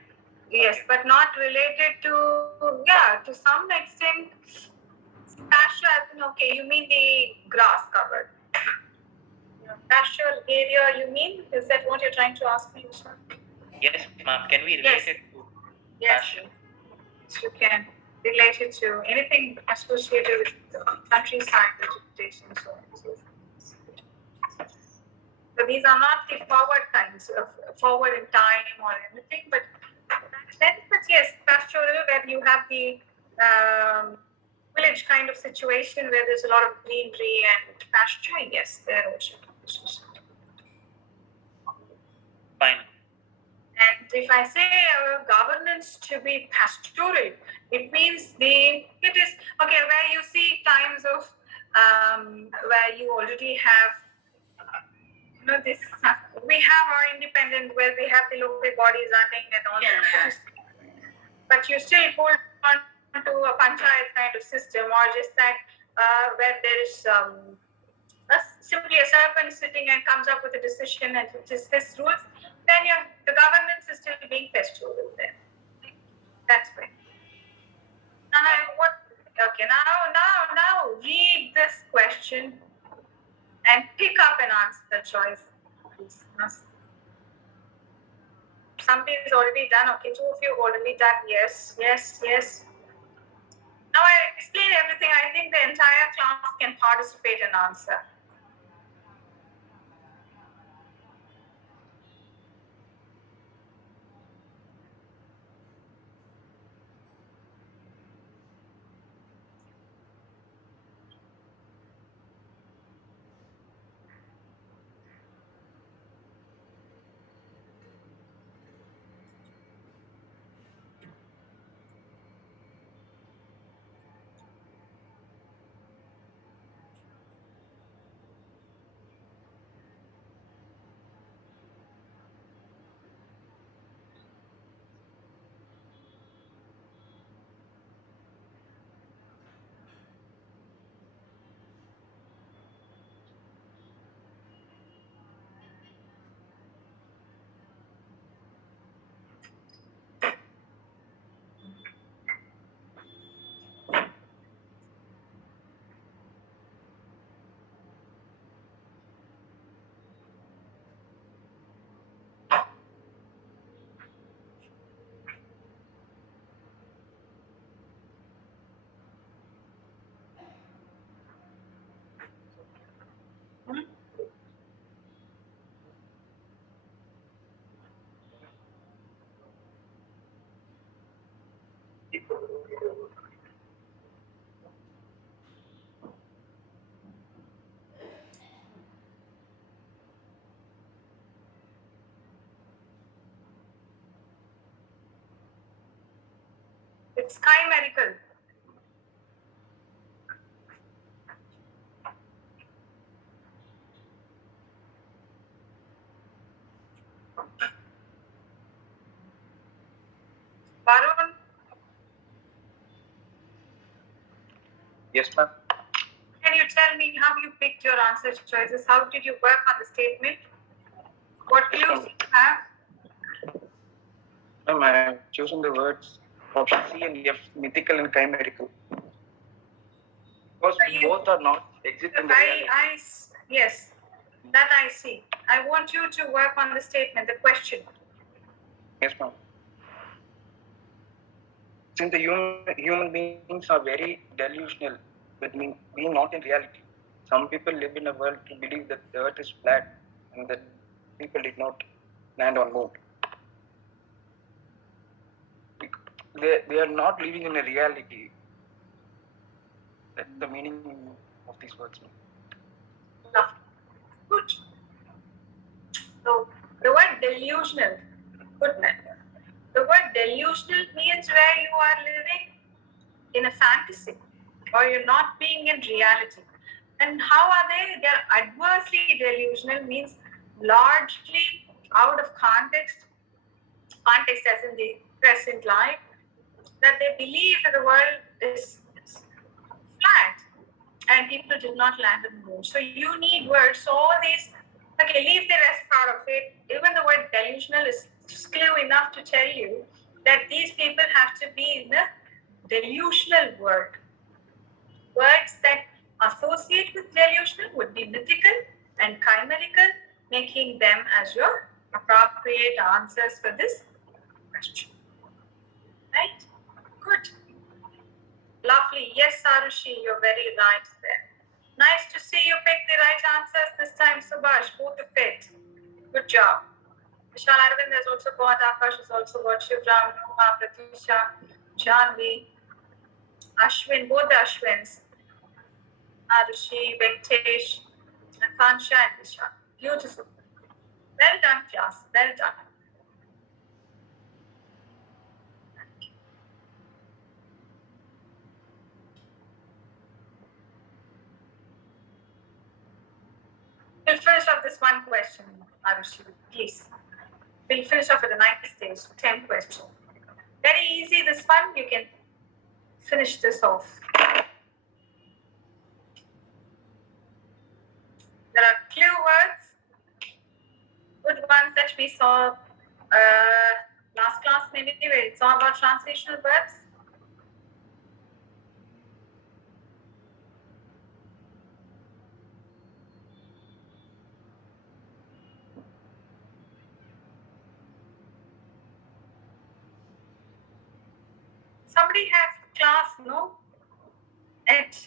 Yes, Okay. but not related to, yeah, to some extent. Pasture, as in, okay, you mean the grass covered. Pastoral area, you mean? Is that what you're trying to ask me? Yes, ma'am. Can we relate Yes. it to Yes, pasture? you can relate it to anything associated with countryside vegetation, so on and so forth. So these are not the forward kinds of forward in time or anything, but yes, pastoral where you have the village kind of situation where there's a lot of greenery and pasturing. Yes, there also. Fine. And if I say governance to be pastoral, it means it is okay where you see times of where you already have this. We have our independent where we have the local bodies running and all that. But you still hold on to a panchayat kind of system, or just that where there is simply a serpent sitting and comes up with a decision and it is his rules, then the governance is still being pastoral there. That's right. Okay, now read this question and pick up an answer choice. Somebody's already done. Okay, two of you have already done. Yes, yes, yes. Now I explain everything. I think the entire class can participate and answer. It's chimerical. Varun, Yes, ma'am. Can you tell me how you picked your answer choices? How did you work on the statement? What clues do you have? Ma'am, I have chosen the words option C and F, mythical and chimerical. Because both are not exist in the reality. Yes, that I see. I want you to work on the statement, the question. Yes, ma'am. Since the human beings are very delusional with being not in reality, some people live in a world to believe that the earth is flat and that people did not land on moon. They are not living in a reality. That's the meaning of these words, ma'am. Lovely. Good. So the word delusional, goodness. The word delusional means where you are living in a fantasy or you're not being in reality. And how are they? They're adversely delusional means largely out of context as in the present life, that they believe that the world is flat and people did not land on the moon. So you need words. So all these, okay, leave the rest part of it. Even the word delusional is clue enough to tell you that these people have to be in a delusional world. Words that associate with delusional would be mythical and chimerical, making them as your appropriate answers for this question. Right? Good. Lovely. Yes, Sarushi, you're very right there. Nice to see you pick the right answers this time, Subhash. Both of it. Good job. Vishal Arvind has also got, Akash has also got, Shivram, Numa, Pratisha, Janvi, Ashwin, both the Ashwins, Arushi, Venkatesh, Akansha, and Vishal. Beautiful. Well done, class. Well done. We'll finish off this one question, Arushi, please. We'll finish off at a nice stage, 10 questions. Very easy, this one. You can finish this off. There are clue words, good ones that we saw last class, maybe we saw about translational verbs. Somebody has class, no? At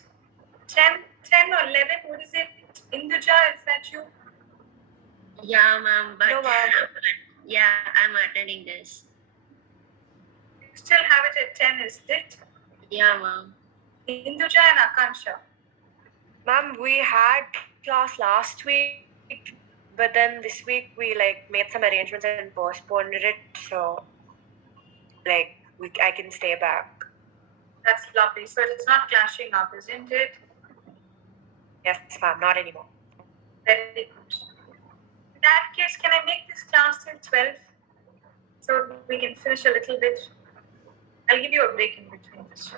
10 or 11, what is it? Induja, is that you? Yeah, ma'am. But No, ma'am. yeah, I'm attending this. You still have it at 10, is it? Yeah, ma'am. Induja and Akansha. Ma'am, we had class last week, but then this week we made some arrangements and postponed it, so I can stay back. That's lovely. So it's not clashing up, isn't it? Yes, ma'am, not anymore. Very good. In that case, can I make this class till 12? So we can finish a little bit. I'll give you a break in between this.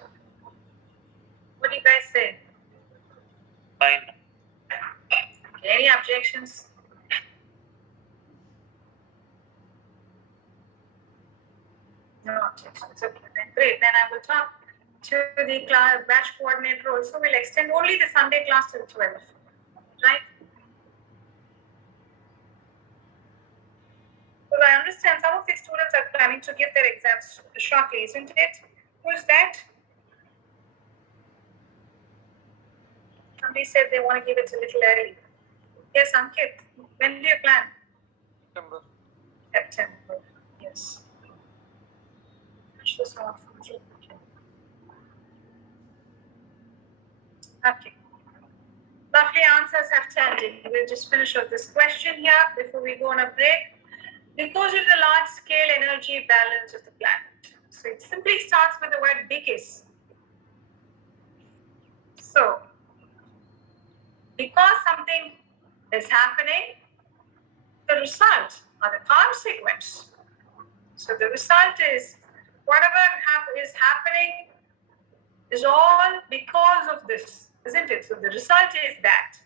What do you guys say? Fine. Okay, any objections? No objections. Okay, then great. Then I will talk to the class batch coordinator also. We'll extend only the Sunday class till 12. Right? Well, I understand some of the students are planning to give their exams shortly, isn't it? Who's that? Somebody said they want to give it a little early. Yes, Ankit. When do you plan? September. September. Yes. Okay. Lovely answers have turned in. We'll just finish off this question here before we go on a break. Because of the large scale energy balance of the planet. So it simply starts with the word because. So, because something is happening, the result or the consequence. So the result is whatever is happening is all because of this, isn't it? So the result is that.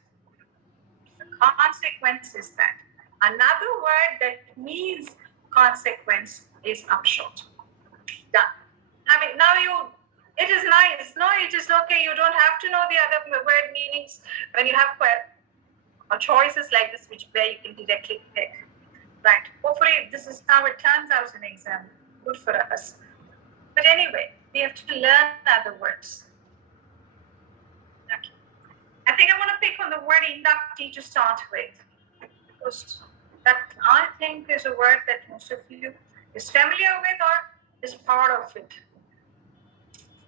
The consequence is that. Another word that means consequence is upshot. Done. I mean, now it is nice. No, it is okay. You don't have to know the other word meanings when you have choices like this, where you can directly pick. Right. Hopefully, this is how it turns out in exam. Good for us. But anyway, we have to learn other words. Okay. I think I'm going to pick on the word inductee to start with, because that I think is a word that most of you is familiar with or is part of it.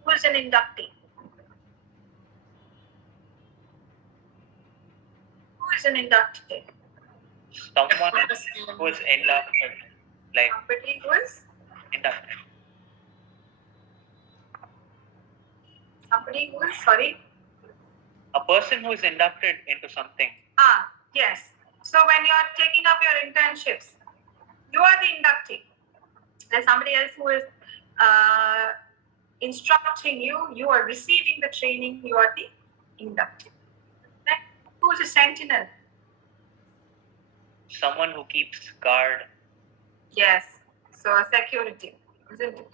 Who is an inductee? Who is an inductee? Someone who is inducted, like Somebody who is inducted. somebody who is sorry. A person who is inducted into something. Yes. So when you are taking up your internships, you are the inductee. There's somebody else who is instructing you. You are receiving the training. You are the inductee. Right? Who is a sentinel? Someone who keeps guard. Yes. So a security, isn't it?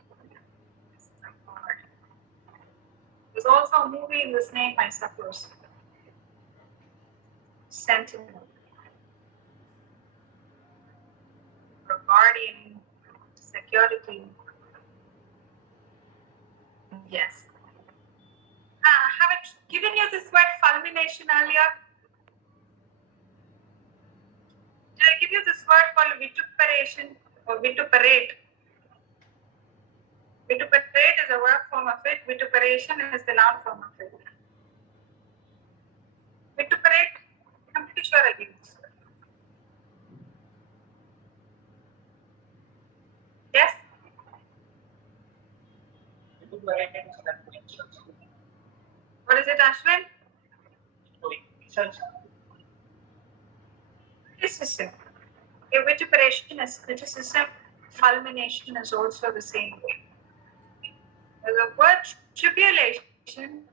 There's also a movie in this name, I suppose. Sentinel. Or guardian, security. Yes. Have I given you this word fulmination earlier? Did I give you this word called vituperation or vituperate? Vituperate is a verb form of it. Vituperation is the noun form of it. Vituperate, I'm pretty sure I gave this word. Yes? What is it, Ashwin? Criticism. A vituperation is criticism. Fulmination is also the same way. The word tribulation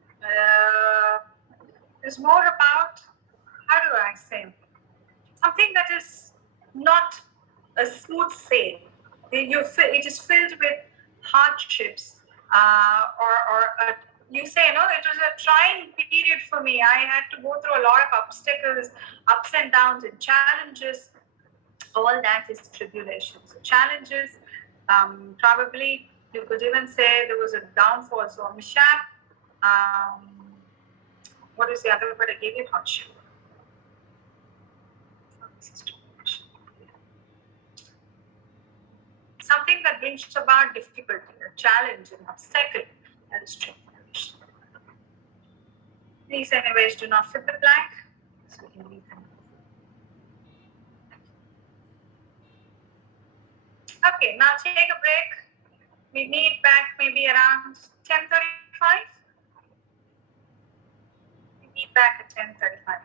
is more about, how do I say, something that is not a smooth sail. It is filled with hardships, you say, no, it was a trying period for me. I had to go through a lot of obstacles, ups and downs, and challenges. All that is tribulation. So challenges, probably you could even say there was a downfall. So a mishap. What is the other word I gave you? Hardship. Something that brings about difficulty, a challenge, an obstacle. That is tribulation. These, anyways, do not fit the blank. So we can leave them. Okay, now take a break. We meet back maybe around 10:35. We meet back at 10:35.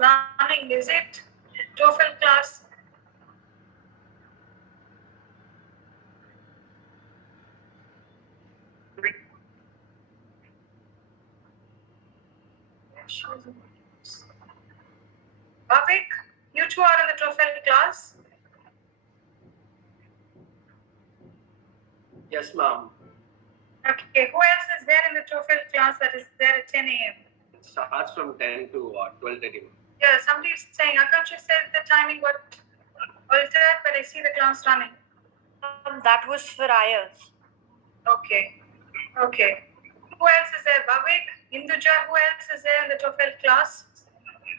running, is it? TOEFL class. Bhavik, you two are in the TOEFL class. Yes, ma'am. Okay, who else is there in the TOEFL class that is there at 10 a.m.? It starts from 10 to 12:30. Yeah, somebody is saying, Akansha said the timing got altered, but I see the class running. That was for IELTS. Okay. Okay. Who else is there? Bhavik, Induja, who else is there in the TOEFL class?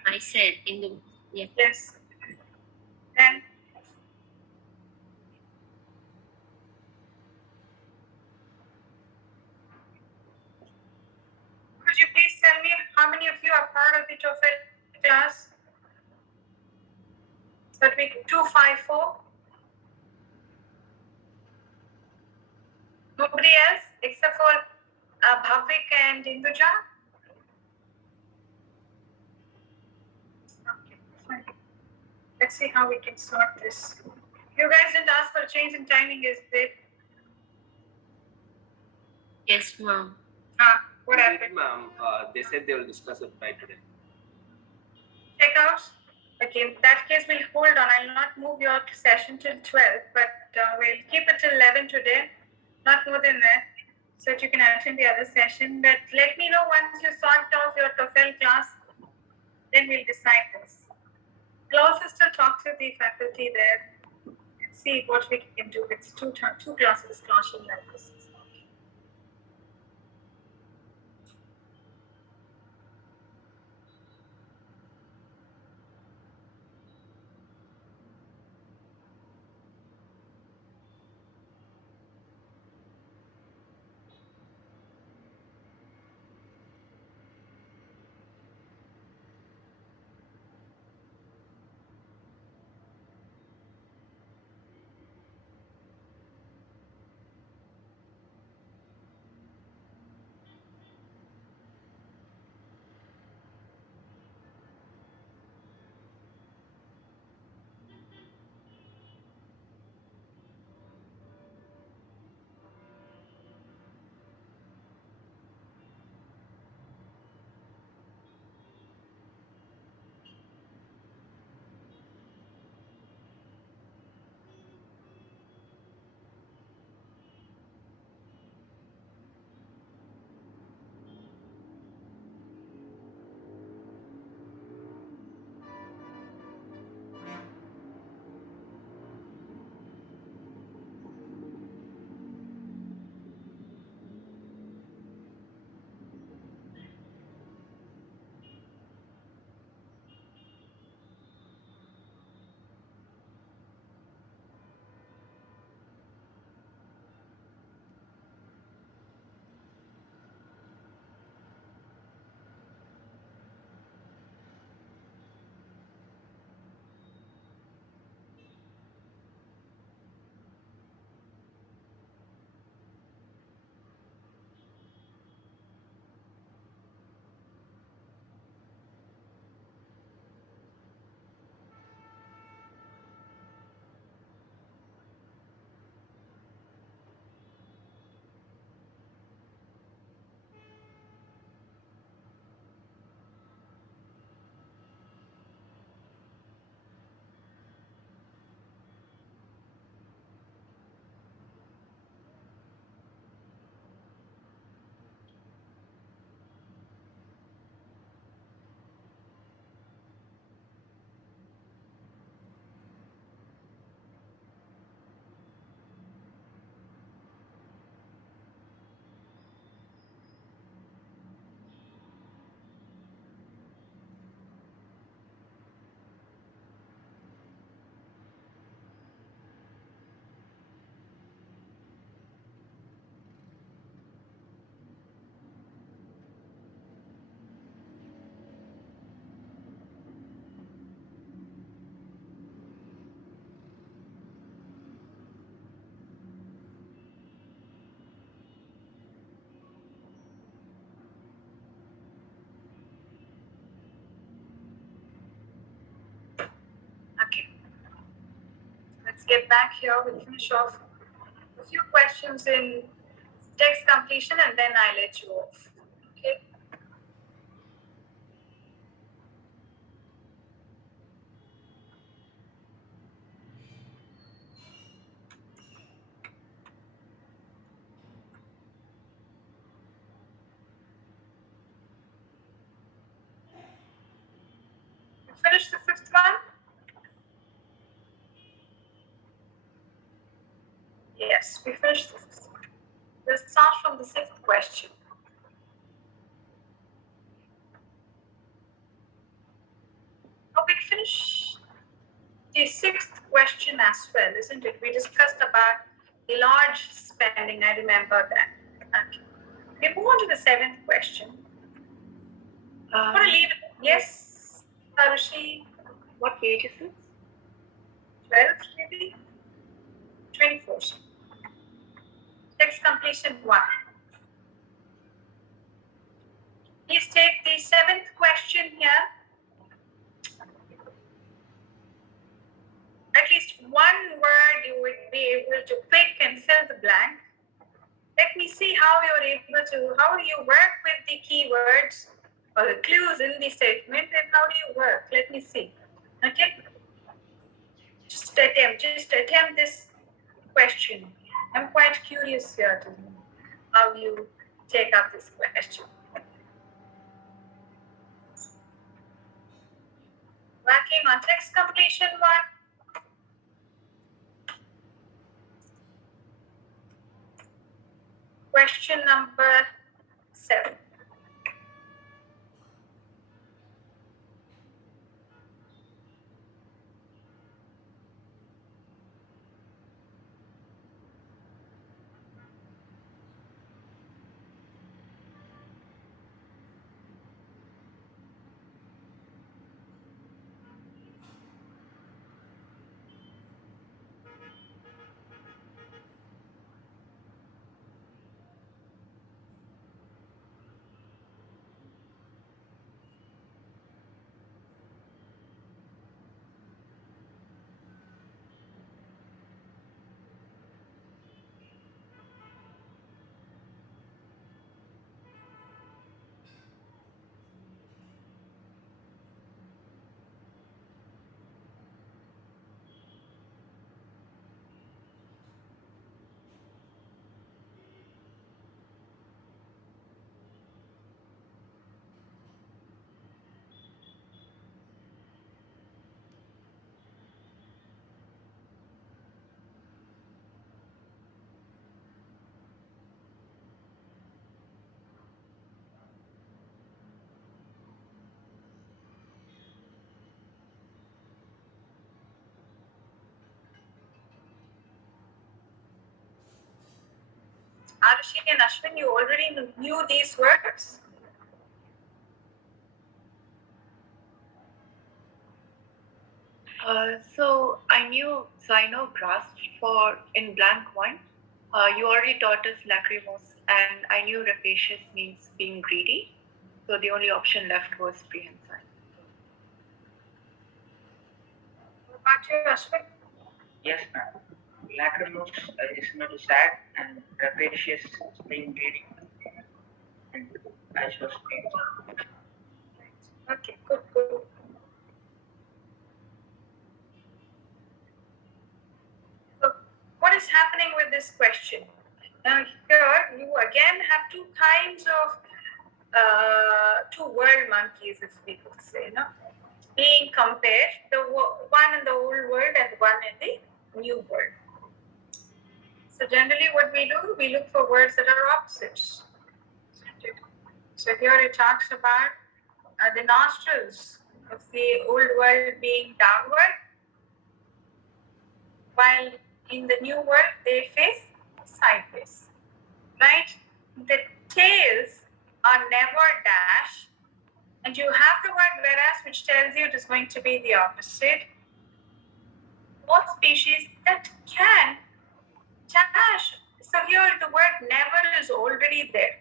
I said in the yeah. Yes. Then could you please tell me how many of you are part of the TOEFL class? That week 254. Nobody else except for Bhavik and Induja? Okay, fine. Let's see how we can sort this. You guys didn't ask for a change in timing, is it? Yes, ma'am. What happened? Ma'am, they said they will discuss it by today. Checkouts? Okay, in that case, we'll hold on. I'll not move your session till 12, but we'll keep it till 11 today, not more than that, so that you can attend the other session. But let me know once you sort out your TOEFL class, then we'll decide this. We'll also still talk to the faculty there and see what we can do. It's two classes clashing like this. let's get back here. We'll finish off a few questions in text completion and then I'll let you off. Okay. We finished the fifth one? Yes, we finished the fifth one. Let's start from the sixth question. Now we finish the sixth question as well, isn't it? We discussed about the large spending. I remember that. Okay. We move on to the seventh question. I'm going to leave it. Yes, Harushi. What page is it? 12, maybe? 24. Text completion 1. Please take the seventh question here. At least one word you would be able to pick and fill the blank. Let me see how you work with the keywords or the clues in the statement and how do you work. Let me see. Okay? Just attempt this question. I'm quite curious here to know how you take up this question. Working on text completion 1. Question number 7. Arushi and Ashwin, you already knew these words? So I know grasp for in blank one. You already taught us lachrymose, and I knew rapacious means being greedy. So the only option left was prehensile. What about you, Ashwin? Yes, ma'am. Lachrymose is similar to sad, and rapacious is being greedy. And I chose prehensile. Okay, good. So, what is happening with this question? Now, here you again have two kinds of two world monkeys, if we could say, no? Being compared, the one in the old world and one in the new world. So generally what we do, we look for words that are opposites. So here it talks about the nostrils of the old world being downward, while in the new world they face sideways, right? The tails are never dash, and you have the word whereas, which tells you it is going to be the opposite. Both species that can dash. So here the word never is already there.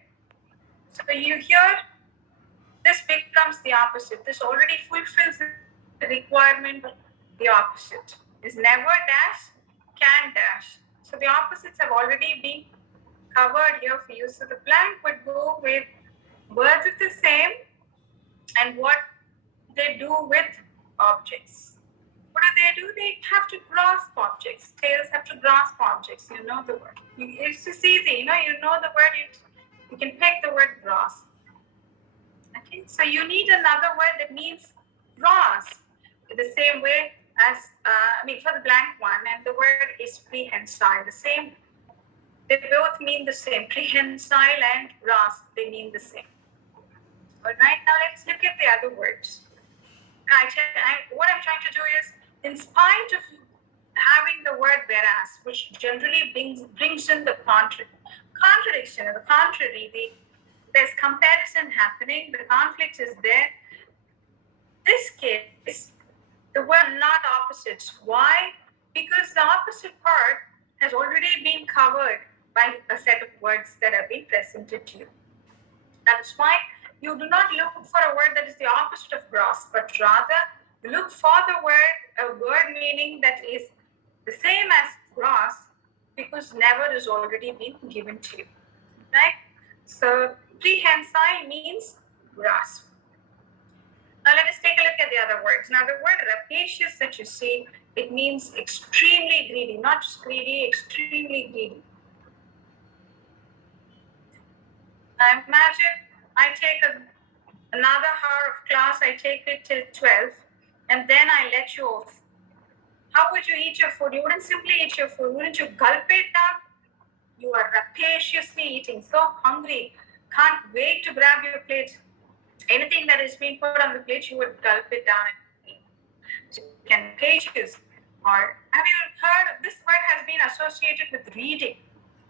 So you hear this becomes the opposite. This already fulfills the requirement. The opposite is never dash, can dash. So the opposites have already been covered here for you. So the blank would go with words of the same and what they do with objects. What do? They have to grasp objects. Tails have to grasp objects. You know the word. It's just easy. You know the word. You can pick the word grasp. Okay, so you need another word that means grasp the same way as, for the blank one, and the word is prehensile. The same, they both mean the same. Prehensile and grasp, they mean the same. All right, now let's look at the other words. What I'm trying to do is, in spite of having the word whereas, which generally brings in the contradiction, the contrary, there's comparison happening, the conflict is there. This case, the word not opposites. Why? Because the opposite part has already been covered by a set of words that have been presented to you. That's why you do not look for a word that is the opposite of grasp, but rather look for a word meaning that is the same as grasp, because never is already been given to you. Right? So prehensile means grasp. Now let us take a look at the other words. Now the word rapacious that you see, it means extremely greedy, not just greedy, extremely greedy. Now imagine I take another hour of class, I take it till 12, and then I let you off. How would you eat your food? You wouldn't simply eat your food. Wouldn't you gulp it down? You are rapaciously eating, so hungry, can't wait to grab your plate. Anything that is being put on the plate, you would gulp it down and eat. So you can pages. Or have you heard this word has been associated with reading,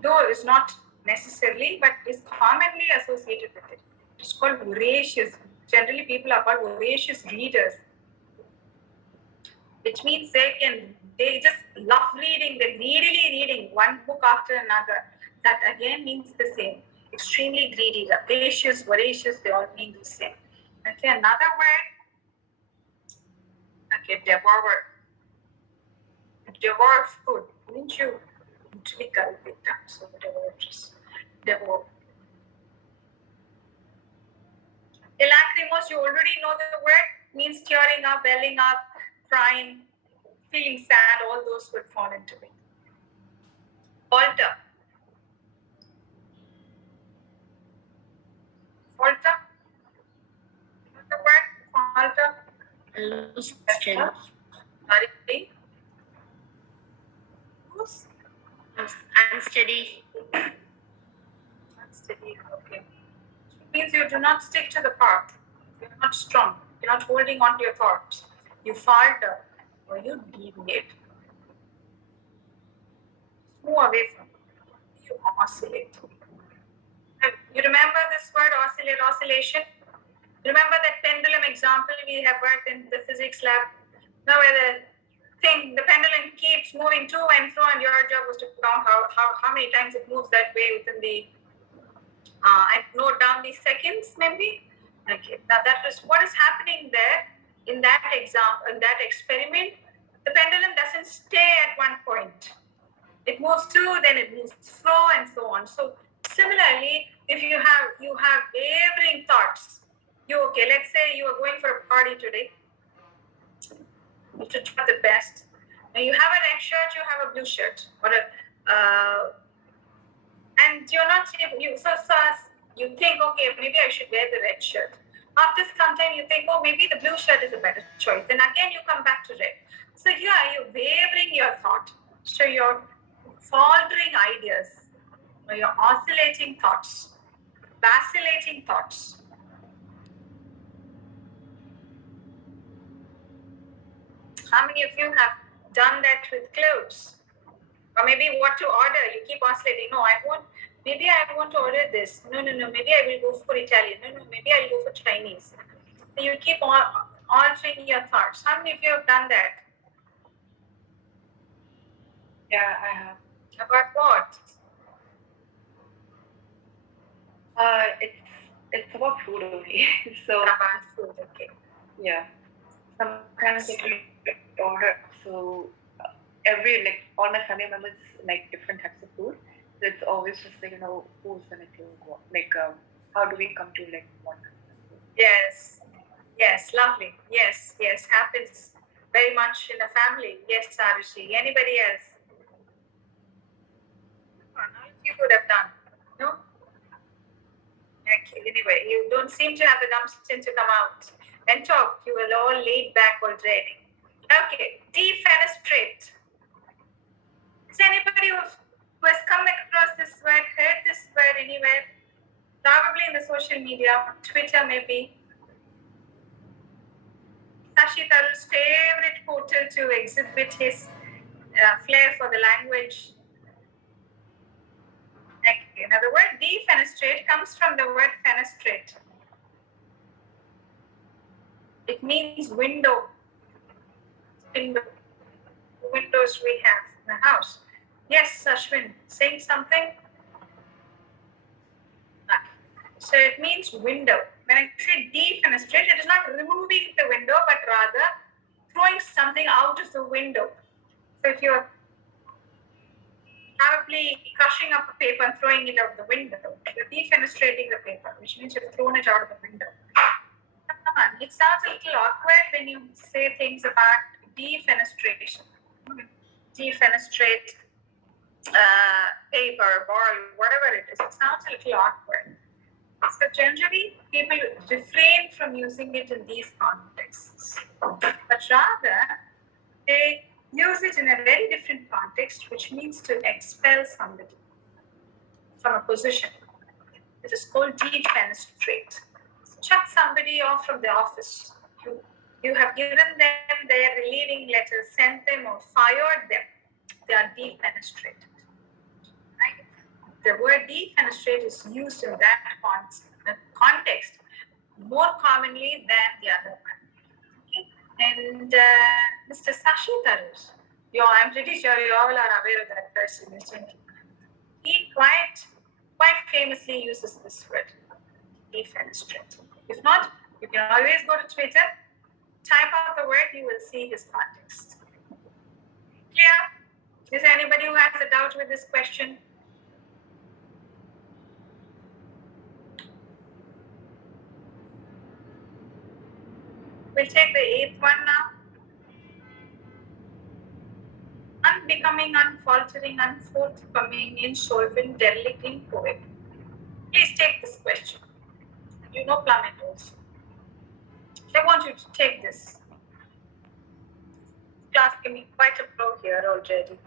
though it's not necessarily, but is commonly associated with it. It's called voracious. Generally, people are called voracious readers, which means they just love reading. They're greedily reading one book after another. That again means the same. Extremely greedy, rapacious, voracious, they all mean the same. Okay, another word. Okay, devour. Devour food. Wouldn't you literally gulp it down? So devour, just devour. Lacrimose, you already know the word, means tearing up, welling up, crying, feeling sad, all those would fall into it. Falter. Falter. The word falter. Lose strength. Sorry. Lose. Unsteady. Unsteady. Okay. It means you do not stick to the path. You're not strong. You're not holding on to your thoughts. You falter or you deviate. Move away from it. You oscillate. You remember this word oscillate, oscillation? Remember that pendulum example we have worked in the physics lab? Now where the pendulum keeps moving to and fro, and your job was to count how many times it moves that way within the and note down the seconds maybe. Okay, now that is what is happening there in that experiment. The pendulum doesn't stay at one point. It moves to, then it moves slow, and so on. So similarly, if you have wavering thoughts, let's say you are going for a party today. You should try the best. Now you have a red shirt, you have a blue shirt, or and you're not you think, okay, maybe I should wear the red shirt. After some time, you think, oh, maybe the blue shirt is a better choice. Then again, you come back to red. So here you're wavering your thought. So you're faltering ideas, or you're oscillating thoughts, vacillating thoughts. How many of you have done that with clothes? Or maybe what to order, you keep oscillating. No, maybe I want to order this. No, maybe I will go for Italian. No, maybe I'll go for Chinese. So you keep altering your thoughts. How many of you have done that? Yeah, I have. About what? It's about food only. So about food, okay. Yeah. Sometimes if you order, so every like all my family members like different types of food. So it's always just like who's gonna do what. Like how do we come to like one kind of food? Yes, yes, lovely. Yes, yes, happens very much in a family. Yes, Arushi. Anybody else? You could have done. No? Okay, anyway, you don't seem to have the gumption to come out and talk. You were all laid back already. Okay, defenestrate. Is anybody who has come across this word, heard this word anywhere? Probably in the social media, Twitter maybe. Sashi Tharu's favorite portal to exhibit his flair for the language. Okay, now the word defenestrate comes from the word fenestrate. It means window. Window. Windows we have in the house. Yes, Ashwin, saying something? So it means window. When I say defenestrate, it is not removing the window, but rather throwing something out of the window. So if you're probably crushing up a paper and throwing it out the window, you're defenestrating the paper, which means you've thrown it out of the window. Come on, it sounds a little awkward when you say things about defenestration. Defenestrate paper, ball, whatever it is. It sounds a little awkward. So generally, people refrain from using it in these contexts, but rather they use it in a very different context, which means to expel somebody from a position. It is called defenestrate. Chuck somebody off from the office. You have given them their relieving letter, sent them or fired them. They are defenestrated. Right? The word defenestrate is used in that context more commonly than the other one. Okay? And Mr. Sashi Tharush, I'm pretty sure you all are aware of that person, isn't he? He quite famously uses this word, defenestrate. If not, you can always go to Twitter, type out the word, you will see his context. Clear? Is there anybody who has a doubt with this question? We'll take the eighth one now. Unbecoming, unfaltering, unforthcoming, insolvent, derelict, inchoate. Please take this question. You know Plummet also. I want you to take this. Class gave me quite a pro here already.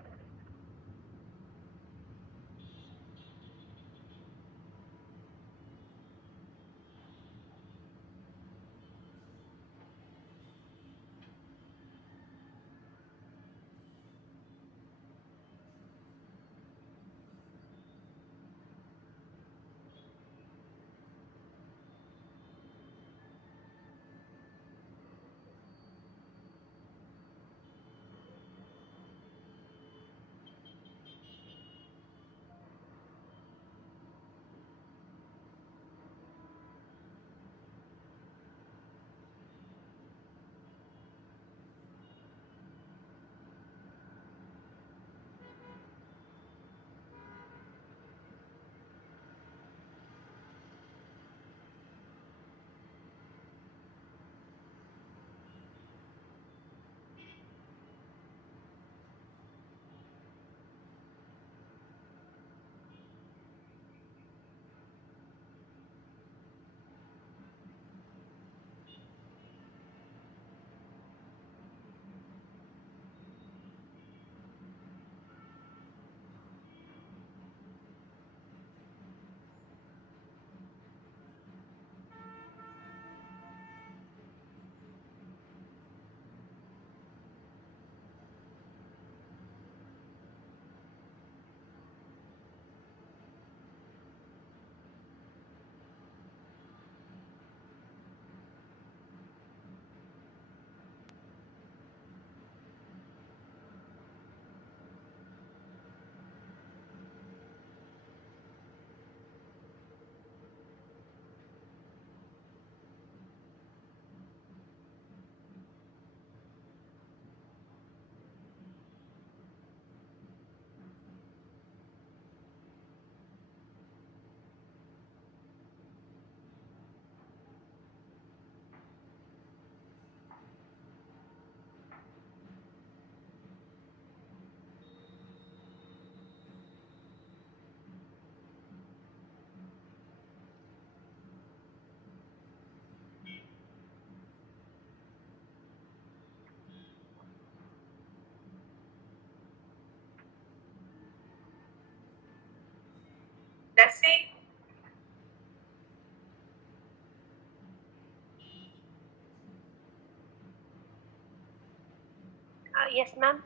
Yes, ma'am.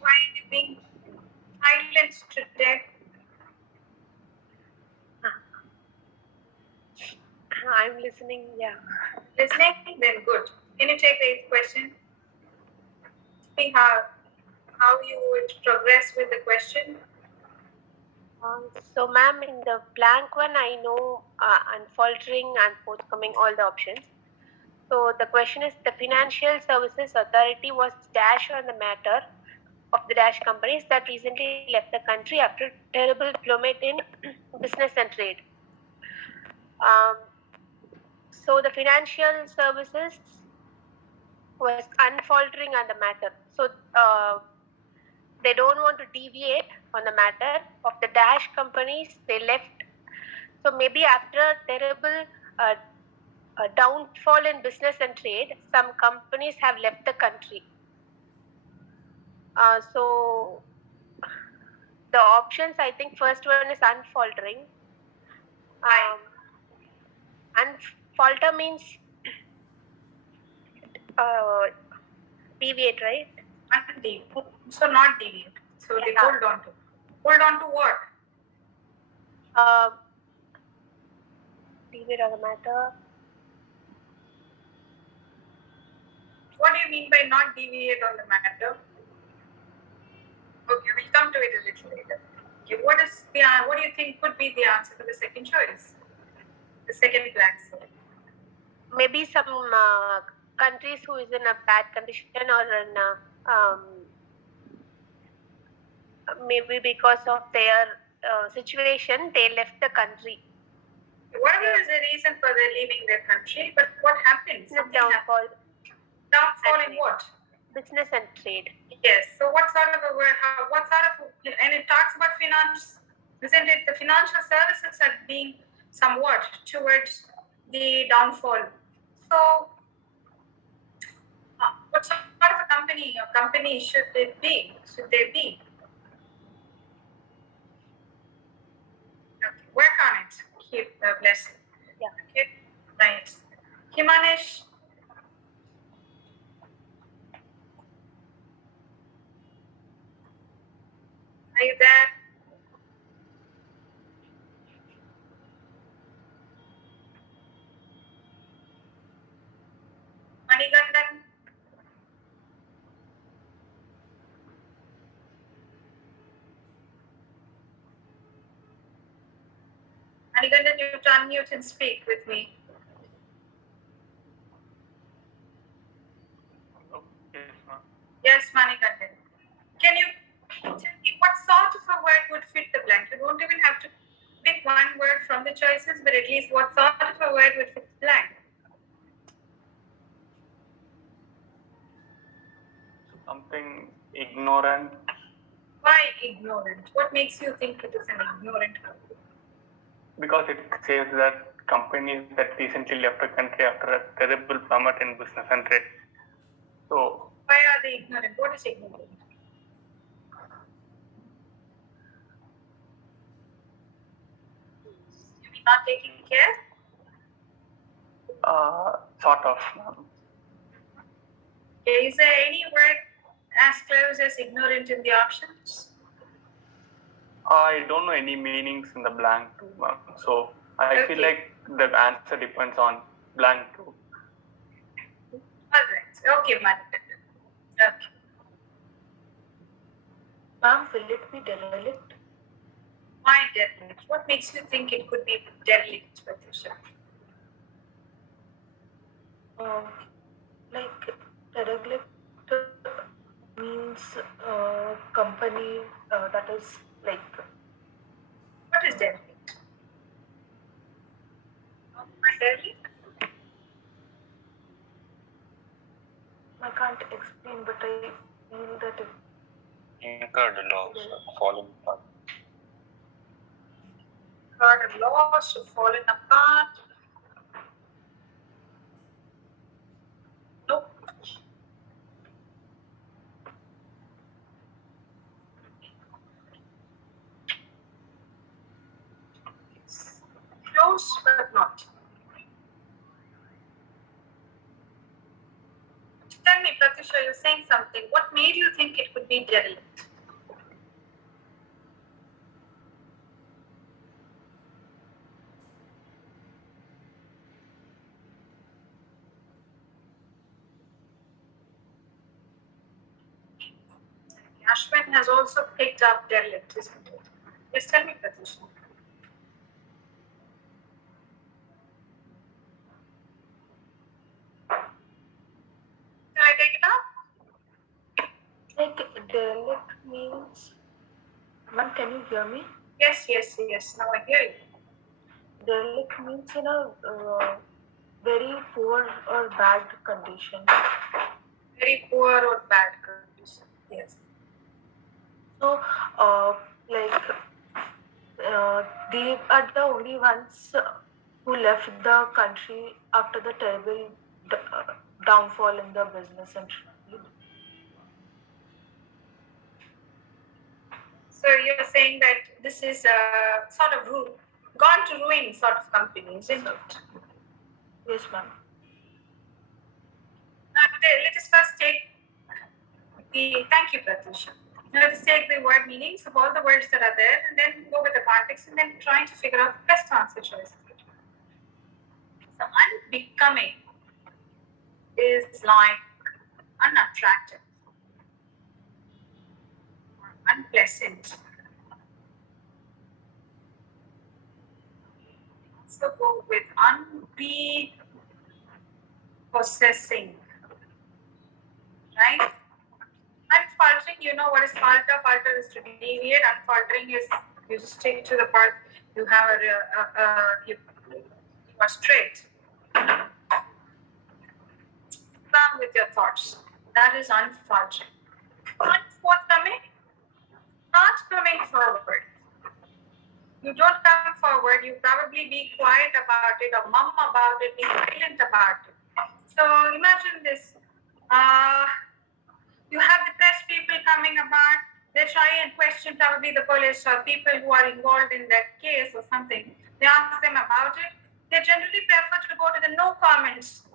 Why are you being silent today? I'm listening. Yeah. Listening? Then good. Can you take the eighth question? See how you would progress with the question. So, ma'am, in the blank one, I know unfaltering and forthcoming all the options. So, the question is the Financial Services Authority was dash on the matter of the dash companies that recently left the country after terrible plummet in business and trade. Um, so, the Financial Services was unfaltering on the matter. So, they don't want to deviate on the matter of the dash companies they left. So maybe after a terrible downfall in business and trade, some companies have left the country. So the options, I think first one is unfaltering. Unfalter means uh, deviate, right? Undeviate. So not deviate. So they hold on to. Hold on to what? Deviate on the matter. What do you mean by not deviate on the matter? Okay, we'll come to it a little later. Okay, what do you think could be the answer to the second choice? The second blank slate. Maybe some countries who is in a bad condition or in maybe because of their situation, they left the country. Whatever is the reason for their leaving their country, but what happened? Downfall. Downfall in what? Business and trade. Yes. So what sort of a word? What sort of? And it talks about finance, isn't it? The financial services are being somewhat towards the downfall. So, what sort of a company or companies should it be? Should they be? Okay. Work on it. Keep blessing. Yeah. Okay. Right. Himanish. Are you there? Manigandan? Manigandan, you have to unmute and speak with me. Yes, Manigandan. Can you tell me what sort of a word would fit the blank? You don't even have to pick one word from the choices, but at least what sort of a word would fit the blank? Something ignorant. Why ignorant? What makes you think it is an ignorant company? Because it says that companies that recently left the country after a terrible plummet in business and trade. So why are they ignorant? What is ignorant? You mean not taking care? Sort of. Okay, is there any word as close as ignorant in the options? I don't know any meanings in the blank too, so I feel like the answer depends on blank too. All right. Okay, Madam. Okay. Ma'am, will it be derelict? Why derelict? What makes you think it could be derelict, Patricia? Like derelict means company that is like. What is derelict? Derelict? I can't explain, but I feel that if incurred loss, falling apart. Incurred a loss or fallen apart? Nope. Close, but not. Tell me, Pratisha, you're saying something. What made you think it could be derelict? Ashwin has also picked up derelict, isn't it? Yes, tell me, Pratisha. Can I take it up? Like derelict means, man, can you hear me? Yes, yes, yes. Now I hear you. Derelict means in a very poor or bad condition. Very poor or bad condition. Yes. So, like they are the only ones who left the country after the terrible downfall in the business and trade. So you're saying that this is a sort of gone to ruin sort of company, isn't it? Yes, ma'am. Now, let us first take the, thank you, Pratisha. Let us take the word meanings of all the words that are there and then go with the context and then trying to figure out the best answer choice. So unbecoming is like unattractive, or unpleasant. So go with unprepossessing, right? Unfaltering, you know what is falter? Falter is to deviate. Unfaltering is you stick to the part you have you are straight. Firm with your thoughts. That is unfaltering. Unforthcoming, not coming forward. You don't come forward, you probably be quiet about it or mum about it, be silent about it. So imagine this. Uh, you have the press people coming about, they try and question probably the police or people who are involved in that case or something. They ask them about it. They generally prefer to go to the no comments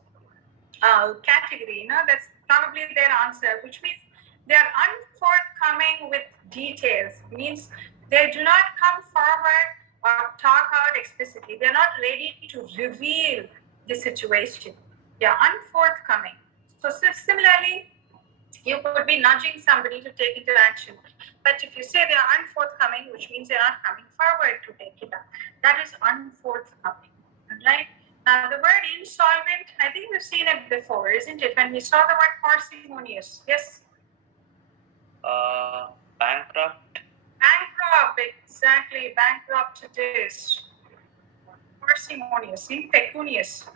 category. That's probably their answer, which means they are unforthcoming with details. Means they do not come forward or talk out explicitly. They're not ready to reveal the situation. They are unforthcoming. So similarly, you could be nudging somebody to take into action. But if you say they are unforthcoming, which means they're not coming forward to take it up, that is unforthcoming. Right? Now, the word insolvent, I think we've seen it before, isn't it? When we saw the word parsimonious. Yes? Bankrupt. Bankrupt, exactly. Bankrupt it is. Parsimonious, impecunious.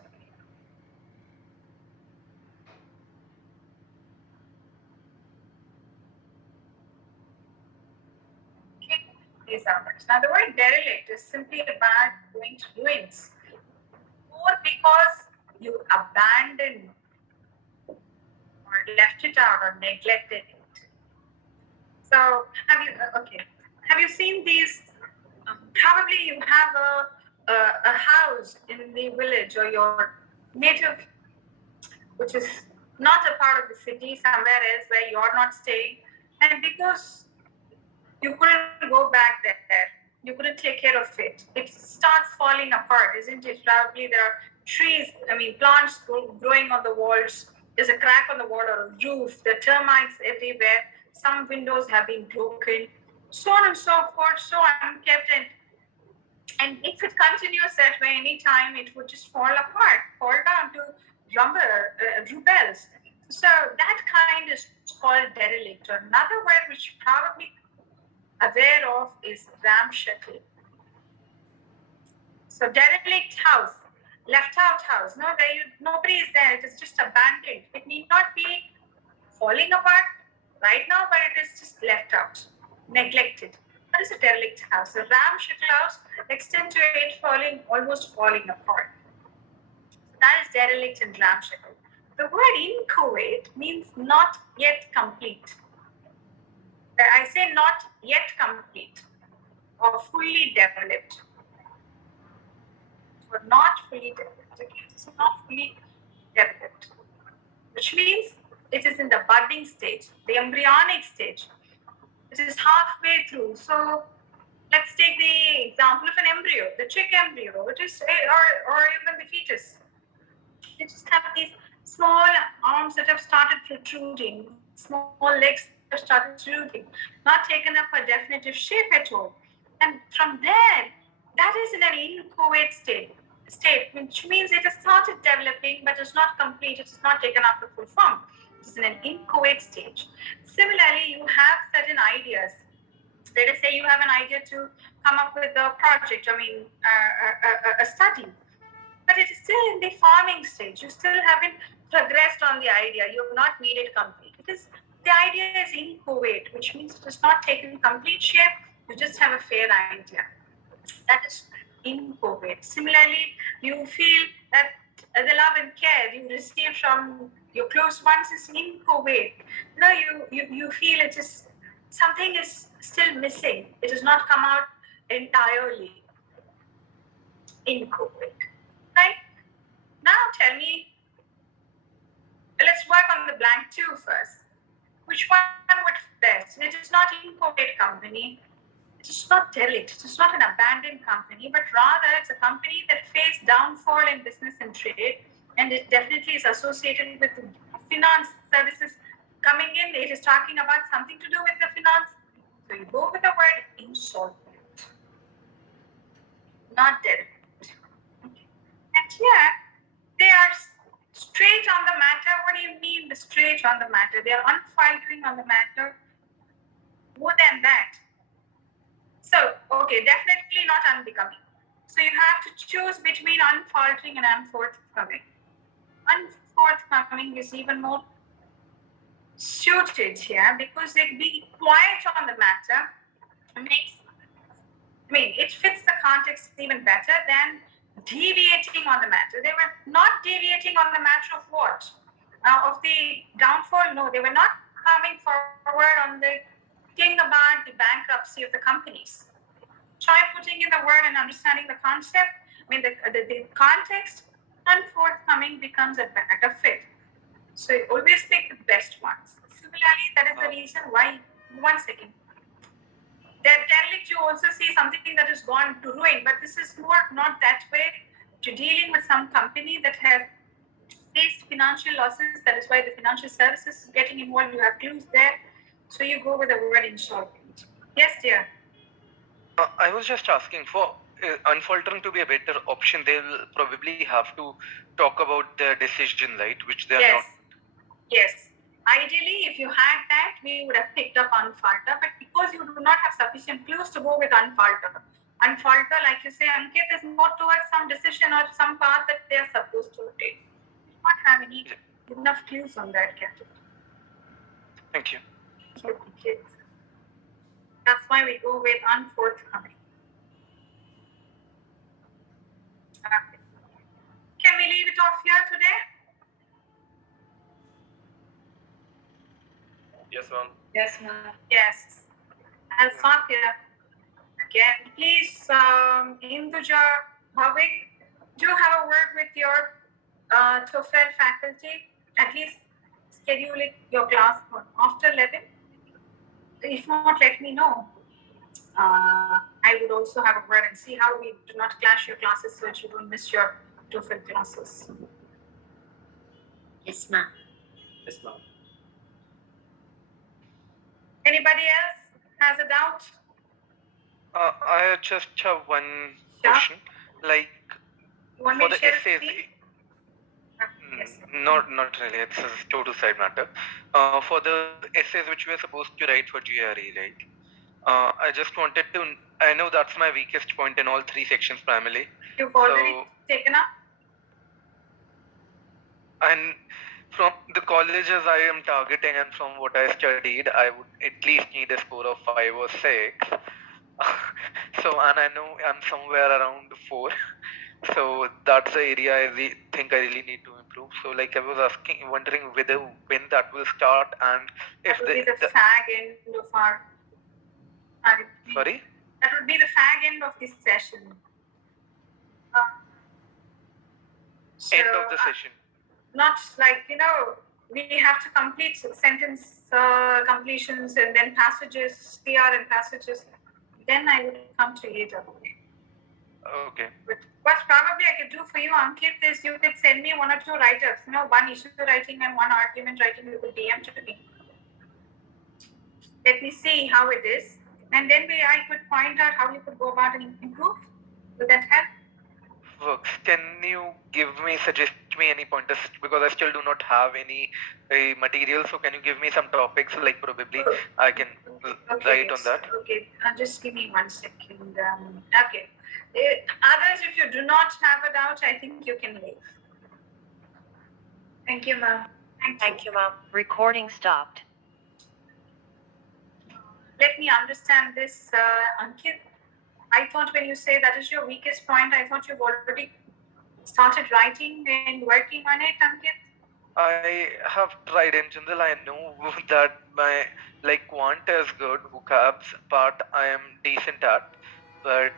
These are words. Now, the word derelict is simply about going to ruins, or because you abandoned or left it out or neglected it. So, have you seen these? Probably you have a house in the village or your native, which is not a part of the city, somewhere else where you're not staying, and because you couldn't go back there. You couldn't take care of it. It starts falling apart, isn't it? Probably there are trees, plants growing on the walls. There's a crack on the wall or a roof. There are termites everywhere. Some windows have been broken, so on and so forth, so unkept. And if it continues that way any time, it would just fall apart, fall down to rubels. So that kind is called derelict. Or another word which probably aware of is ramshackle. So derelict house, left out house, no, nobody is there, it is just abandoned. It need not be falling apart right now, but it is just left out, neglected. That is a derelict house. A ramshackle house extend to it almost falling apart. So that is derelict and ramshackle. The word inchoate means not yet complete. I say not yet complete or fully developed. Or not fully developed. It's not fully developed, which means it is in the budding stage, the embryonic stage. It is halfway through. So let's take the example of an embryo, the chick embryo, which is, or even the fetus. They just have these small arms that have started protruding, small legs that have started protruding, not taken up a definitive shape at all. And from there, that is in an inchoate state, which means it has started developing but is not complete, it has not taken up the full form. It is in an inchoate stage. Similarly, you have certain ideas. Let us say you have an idea to come up with a project, a study, but it is still in the farming stage. You still haven't progressed on the idea. You have not made it complete. The idea is inchoate, which means it has not taken complete shape. You just have a fair idea. That is inchoate. Similarly, you feel that the love and care you receive from your close ones is inchoate. You feel it is something is still missing. It has not come out entirely. Inchoate. Right? Now tell me, let's work on the blank 2 first. Which one would best? It is not inchoate company. It is not derelict. It is not an abandoned company, but rather it's a company that faced downfall in business and trade, and it definitely is associated with finance services coming in. It is talking about something to do with the finance. So you go with the word insolvent, not derelict. And here they are straight on the matter. What do you mean the straight on the matter? They are unfaltering on the matter. More than that. So, okay, definitely not unbecoming. So you have to choose between unfaltering and unforthcoming. Unforthcoming is even more suited here because it being quiet on the matter it fits the context even better than deviating on the matter. They were not deviating on the matter of what? Of the downfall? No, they were not coming forward on the thing about the bankruptcy of the companies. Try putting in the word and understanding the concept. The context and forthcoming becomes a better fit. So you always pick the best ones. Similarly, that is the reason why, one second. Derelict, you also see something that has gone to ruin, but this is more not that way. You're dealing with some company that has faced financial losses. That is why the financial services is getting involved. You have clues there. So you go with the word insolvent. Yes, dear. I was just asking for unfaltering to be a better option. They'll probably have to talk about their decision, right? Which they're not. Yes. Ideally, if you had that, we would have picked up unfalter, but because you do not have sufficient clues to go with unfalter. Unfalter, like you say, Ankit, is more towards some decision or some path that they are supposed to take. You do not have any enough clues on that category. Thank you. Okay. That's why we go with unforthcoming. Okay. Can we leave it off here today? Yes, ma'am. Yes, ma'am. Yes. I'll stop here. Again, please, Induja, Bhavik, do have a word with your TOEFL faculty. At least schedule it your class for after 11. If not, let me know. I would also have a word and see how we do not clash your classes so that you don't miss your TOEFL classes. Yes, ma'am. Yes, ma'am. Anybody else has a doubt? I just have one question. Like for the essays, not really. It's a total side matter. For the essays which we are supposed to write for GRE, right? I just wanted to. I know that's my weakest point in all 3 sections primarily. You've already taken up. And from the colleges I am targeting and from what I studied, I would at least need a score of 5 or 6. So, and I know I'm somewhere around 4. So that's the area I think I really need to improve. So, like I was wondering whether when that will start and if that would be the fag end of our. Sorry. That would be the fag end of this session. End of the session. Not like we have to complete sentence completions and then passages, PR and passages. Then I would come to AWA. Okay. But what probably I could do for you, Ankit, is you could send me one or two write-ups, one issue writing and one argument writing. You could DM to me. Let me see how it is, and then I could point out how you could go about and improve. Would that help? Works. Can you suggest me any pointers, because I still do not have any material. So can you give me some topics, like probably I can write on that. Okay, just give me 1 second. Okay. Others, if you do not have a doubt, I think you can leave. Thank you, ma'am. Thank you, ma'am. Recording stopped. Let me understand this, Ankit. I thought when you say that is your weakest point, I thought you've already started writing and working on it, Ankit. I have tried. In general, I know that my quant is good, vocabs part I am decent at, but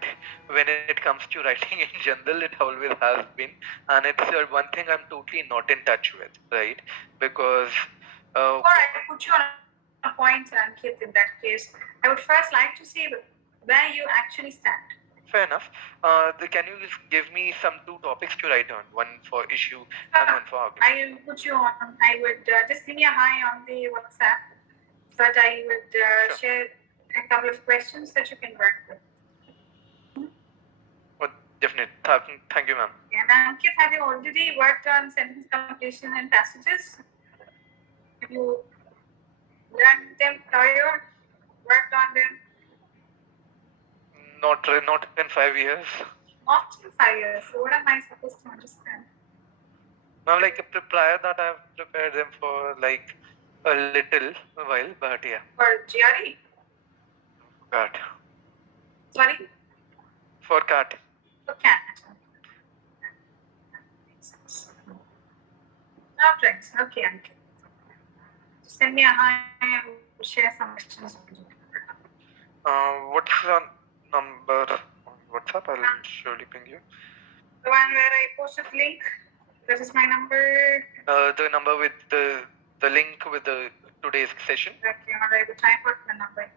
when it comes to writing in general, it always has been, and it's one thing I'm totally not in touch with, right? Because Before I put you on a point, Ankit, in that case, I would first like to see where you actually stand. fair enough. Can you just give me some 2 topics to write on? One for issue and one for argument. I will put you on. I would just give me a hi on the WhatsApp, but I would share a couple of questions that you can work with. Definitely. Thank you, ma'am. And Ankit, have you already worked on sentence completion and passages? Have you learned them prior? Worked on them? Not in 5 years. Not in 5 years. So what am I supposed to understand? Now, prior that, I've prepared them for a little while, but yeah. For GRE? CAT. Sorry? For CAT. For CAT. Right. Okay, Ankit. Send me a hi and we'll share some questions with you. What's the number on WhatsApp? I'll surely ping you. The one where I posted link. That is my number. The number with the link with the today's session. Okay, all right. The time for the number.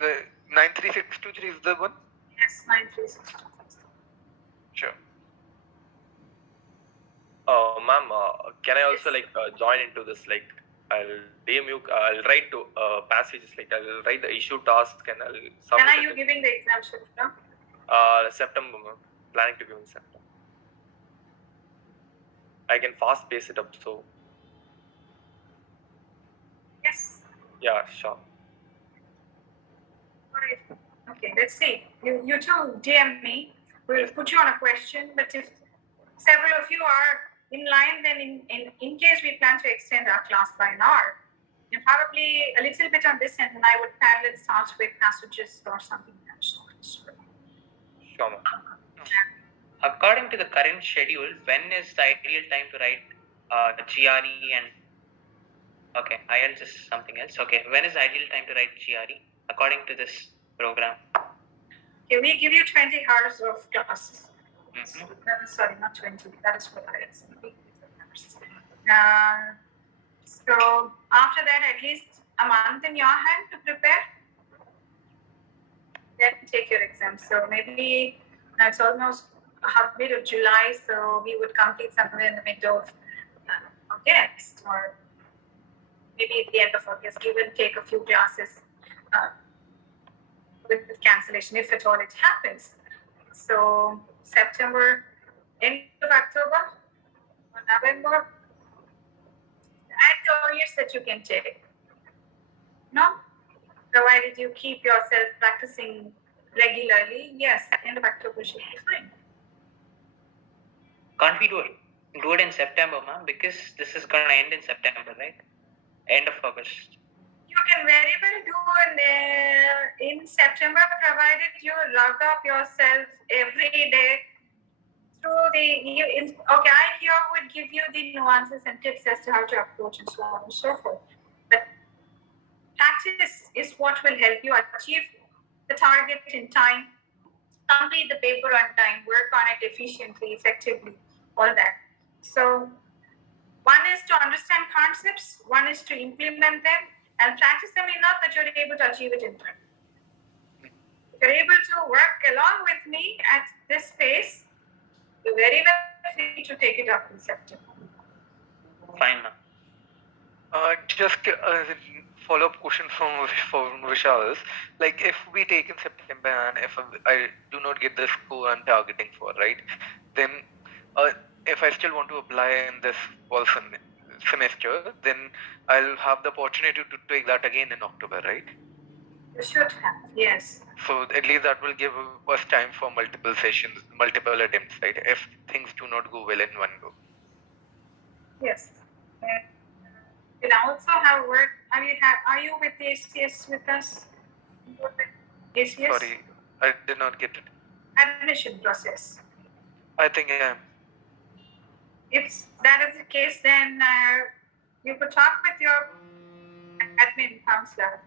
The 93623 is the one? Yes, 93623. Sure. Ma'am, can I also join into this? I'll DM you. I'll write to passages. I'll write the issue task and I'll submit. When are you giving the exam, Shilpa? September, ma'am. Planning to give in September. I can fast pace it up, so. Yes. Yeah, sure. Alright. Okay, let's see. You two DM me. We'll put you on a question, but if several of you are in line, then in case we plan to extend our class by an hour, and probably a little bit on this end, and I would parallel start with passages or something else. Sure, ma'am. According to the current schedule, when is the ideal time to write GRE and IELTS is something else. Okay, when is the ideal time to write GRE according to this program? Okay, we give you 20 hours of classes. Mm-hmm. Sorry, not 20. That is for IELTS. So after that, at least a month in your hand to prepare. Then take your exam. So maybe it's almost mid of July, so we would complete somewhere in the middle of August, or maybe at the end of August. Give and take a few classes with cancellation, if at all it happens. So September, end of October, or November, at the earliest that you can take. No? Provided you keep yourself practicing regularly, yes, end of October should be fine. Can't we do it in September, ma'am? Because this is gonna end in September, right? End of August. You can very well do in September, provided you log up yourself every day through I here would give you the nuances and tips as to how to approach and so on and so forth. But practice is what will help you achieve the target in time complete the paper on time, work on it efficiently, effectively, all that. So one is to understand concepts, one is to implement them and practice them enough that you're able to achieve it in time. If you're able to work along with me at this pace, you're very well free to take it up in September. Fine, ma'am. Just a follow-up question from Vishal is, like, if we take in September and if I do not get the score I'm targeting for, right, then if I still want to apply in this fall semester, then I'll have the opportunity to take that again in October, right? You should have, yes. So at least that will give us time for multiple sessions, multiple attempts, right? If things do not go well in one go. Yes. You can also have work. Are you with ACS with us? ACS? Sorry, I did not get it. Admission process. I think I am. If that is the case, then you could talk with your admin counselor.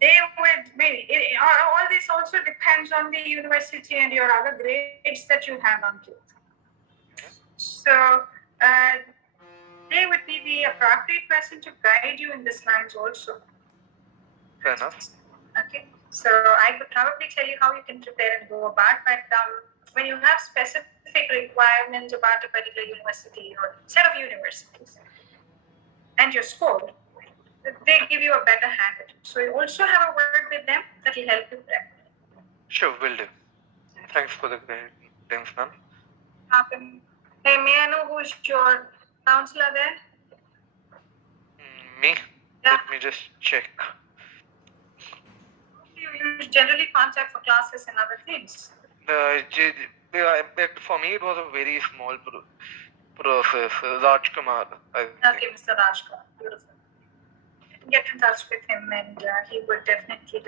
They would maybe all this also depends on the university and your other grades that you have on it. So they would be the appropriate person to guide you in this lines also. Fair enough. Okay, so I could probably tell you how you can prepare and go about, but when you have specific requirements about a particular university or set of universities, and you're scored, they give you a better hand at it. So you also have a word with them that will help you prep. Sure, will do. Thanks for the guidance, ma'am. Hey, may I know who's your counselor there? Me? Yeah. Let me just check. You generally contact for classes and other things. For me, it was a very small process. Rajkumar. Okay, Mr. Rajkumar. Beautiful. Get in touch with him, and he would definitely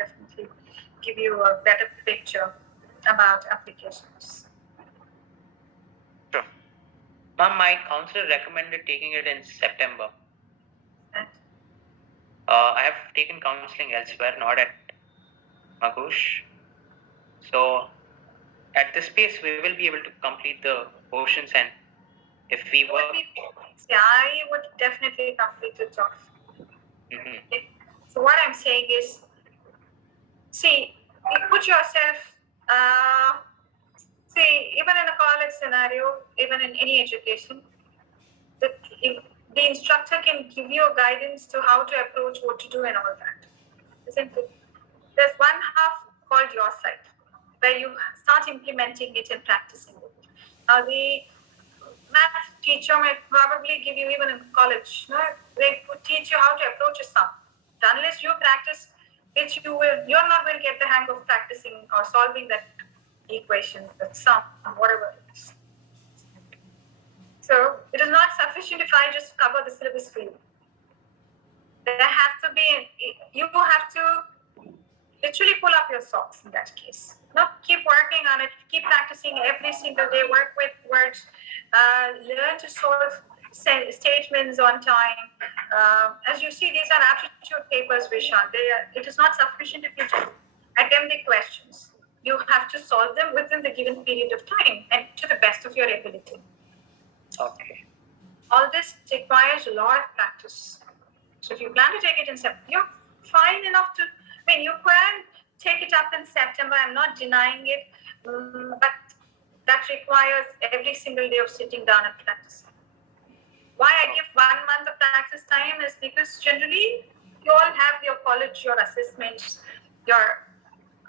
give you a better picture about applications. Sure. Ma'am, my counselor recommended taking it in September. And I have taken counseling elsewhere, not at Magush. So at this pace, we will be able to complete the portions, and if we work, I would definitely complete it off. Mhm. Okay. So what I'm saying is, see, you put yourself, see, even in a college scenario, even in any education, the instructor can give you a guidance to how to approach, what to do, and all that. Isn't it? There's one half called your side, where you start implementing it and practicing it. Now, the math teacher might probably give you, even in college, they would teach you how to approach a sum. Unless you practice it, you're not going to get the hang of practicing or solving that equation, that sum, whatever it is. So it is not sufficient if I just cover the syllabus for you. There have to be, you have to literally pull up your socks in that case. Keep working on it, keep practicing every single day, work with words, learn to solve statements on time. As you see, these are aptitude papers, Vishal. It is not sufficient if you just attempt the questions. You have to solve them within the given period of time and to the best of your ability. Okay. All this requires a lot of practice. So if you plan to take it in September, you're fine enough to, you can take it up in September. I'm not denying it, but that requires every single day of sitting down and practicing. Why I give 1 month of practice time is because generally you all have your college, your assessments, your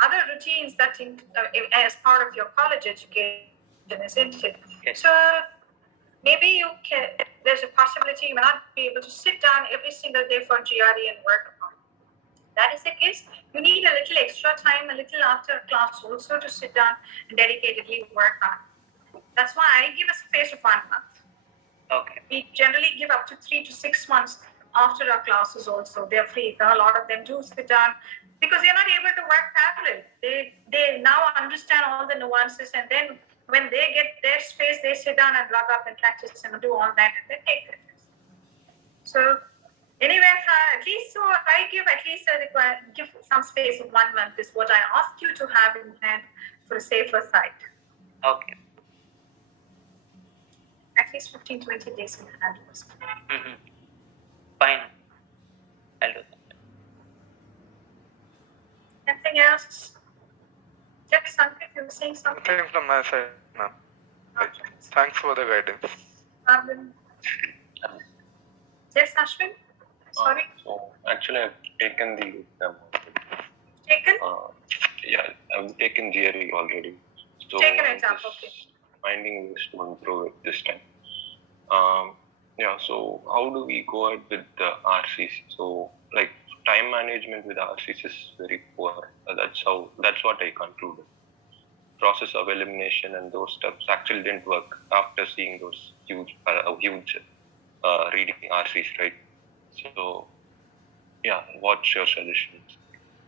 other routines that as part of your college education, isn't it? Yes. So maybe there's a possibility you may not be able to sit down every single day for GRE and work upon it. That is the case, you need a little extra time, a little after class also to sit down and dedicatedly work on it. That's why I give a space of 1 month. Okay. We generally give up to 3 to 6 months after our classes also. They're free. A lot of them do sit down because they're not able to work parallel. They now understand all the nuances, and then when they get their space, they sit down and rub up and practice and do all that and then take it. So Anyway, at least so I give at least give some space of 1 month is what I ask you to have in hand for a safer side. Okay. At least 15-20 days in hand. Mm-hmm. Fine. I'll do that. Anything else? Just something you were saying something. Nothing from my side, ma'am. Like, thanks for the guidance. Yes, Ashwin? Sorry? So actually, I've taken the exam. Taken? Yeah, I've taken GRE already. So Taken I'm exam, just okay. finding ways to improve it this time. Yeah, so how do we go ahead with the RCs? So like time management with RCs is very poor. That's what I concluded. Process of elimination and those steps actually didn't work after seeing those huge reading RCs, right? So yeah, what's your suggestions?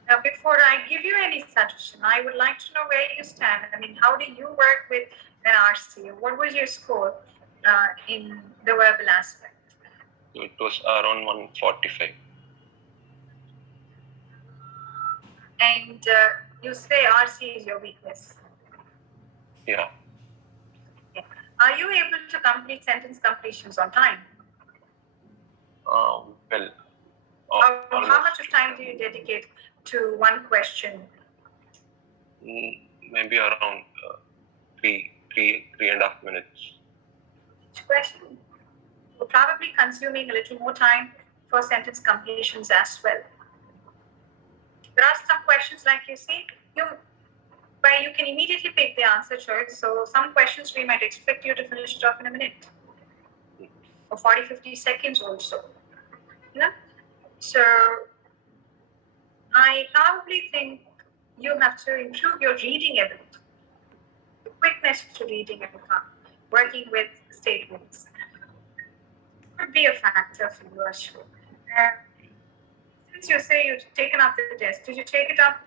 Now, before I give you any suggestion, I would like to know where you stand. I mean, how do you work with an RC? What was your score in the verbal aspect? It was around 145. And you say RC is your weakness. Yeah. Okay. Are you able to complete sentence completions on time? Well, How much of time do you dedicate to one question? Maybe around 3.5 minutes. Each question? You're probably consuming a little more time for sentence completions as well. There are some questions like you see, where you can immediately pick the answer choice. So some questions we might expect you to finish it off in a minute or 40-50 seconds also. Yeah? So I probably think you have to improve your reading ability, the quickness to reading and working with statements. Could be a factor for you, Ashwin. Since you say you've taken up the test, did you take it up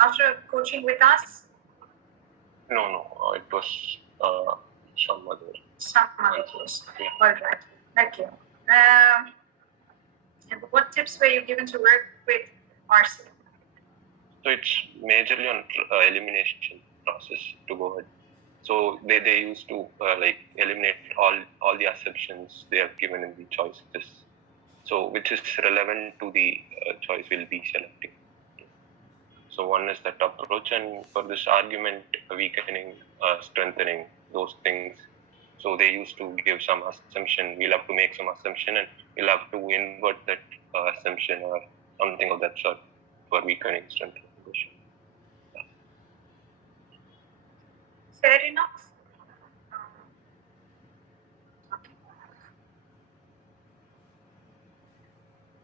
after coaching with us? No, it was some other. Some other course. Yeah. All right. Thank you. And what tips were you given to work with RC? So it's majorly on elimination process to go ahead. So they used to eliminate all the assumptions they have given in the choices. So which is relevant to the choice we'll be selecting. So one is that approach, and for this argument, weakening, strengthening, those things. So they used to give some assumption. We'll have to make some assumption, and we'll have to invert that assumption or something of that sort for weakening, strengthening. Fair enough.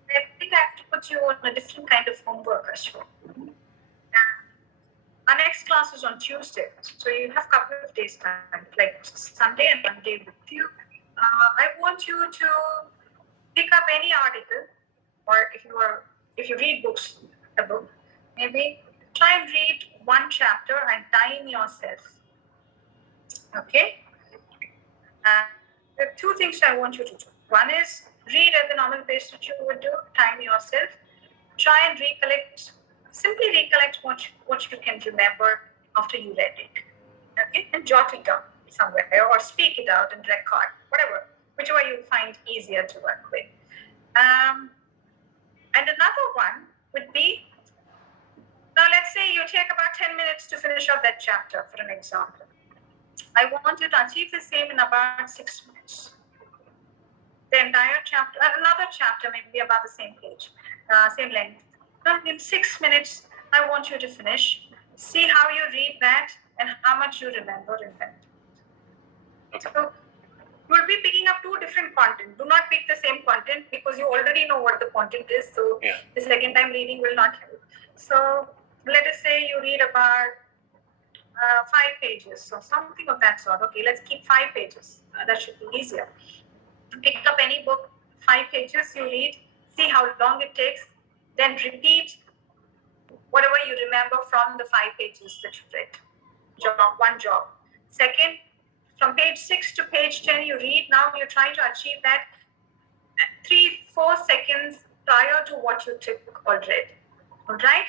I think I have to put you on a different kind of homework, Ashwin. Our next class is on Tuesday, so you have a couple of days time, like Sunday and Monday with you. I want you to pick up any article, or if you read books, a book, maybe try and read one chapter and time yourself. Okay? There are two things I want you to do. One is read at the normal pace that you would do, time yourself. Try and simply recollect what you can remember after you read it. Okay? And jot it down somewhere or speak it out and record, whichever you find easier to work with. And another one would be, now let's say you take about 10 minutes to finish up that chapter for an example. I want you to achieve the same in about 6 minutes. The entire chapter, another chapter may be about the same page, same length. In 6 minutes, I want you to finish. See how you read that and how much you remember in that. So you'll be picking up two different content. Do not pick the same content because you already know what the content is. So the second time reading will not help. So let us say you read about 5 pages, so something of that sort. Okay, let's keep 5 pages. That should be easier. Pick up any book, 5 pages you read, see how long it takes, then repeat whatever you remember from the 5 pages that you read. One job. Second, from page 6 to page 10 you read. Now you're trying to achieve that 3-4 seconds prior to what you took already. All right?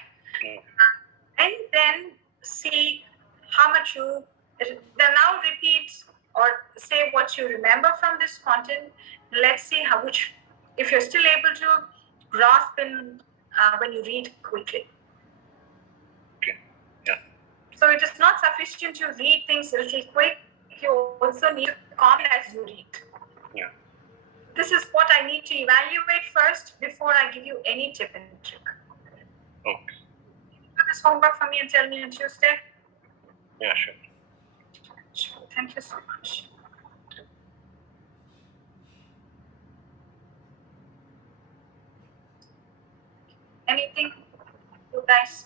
And then see how much you then now repeat or say what you remember from this content. Let's see how which if you're still able to grasp in when you read quickly. Okay. Yeah. So it is not sufficient to read things a little quick. You also need to comment as you read. Yeah. This is what I need to evaluate first before I give you any tip and trick. Okay. Do this homework for me and tell me on Tuesday. Yeah, sure. Sure. Thank you so much. Anything, you guys?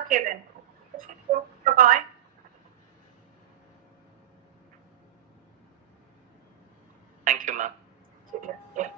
Okay then. Bye-bye. Thank you, ma'am. Yeah.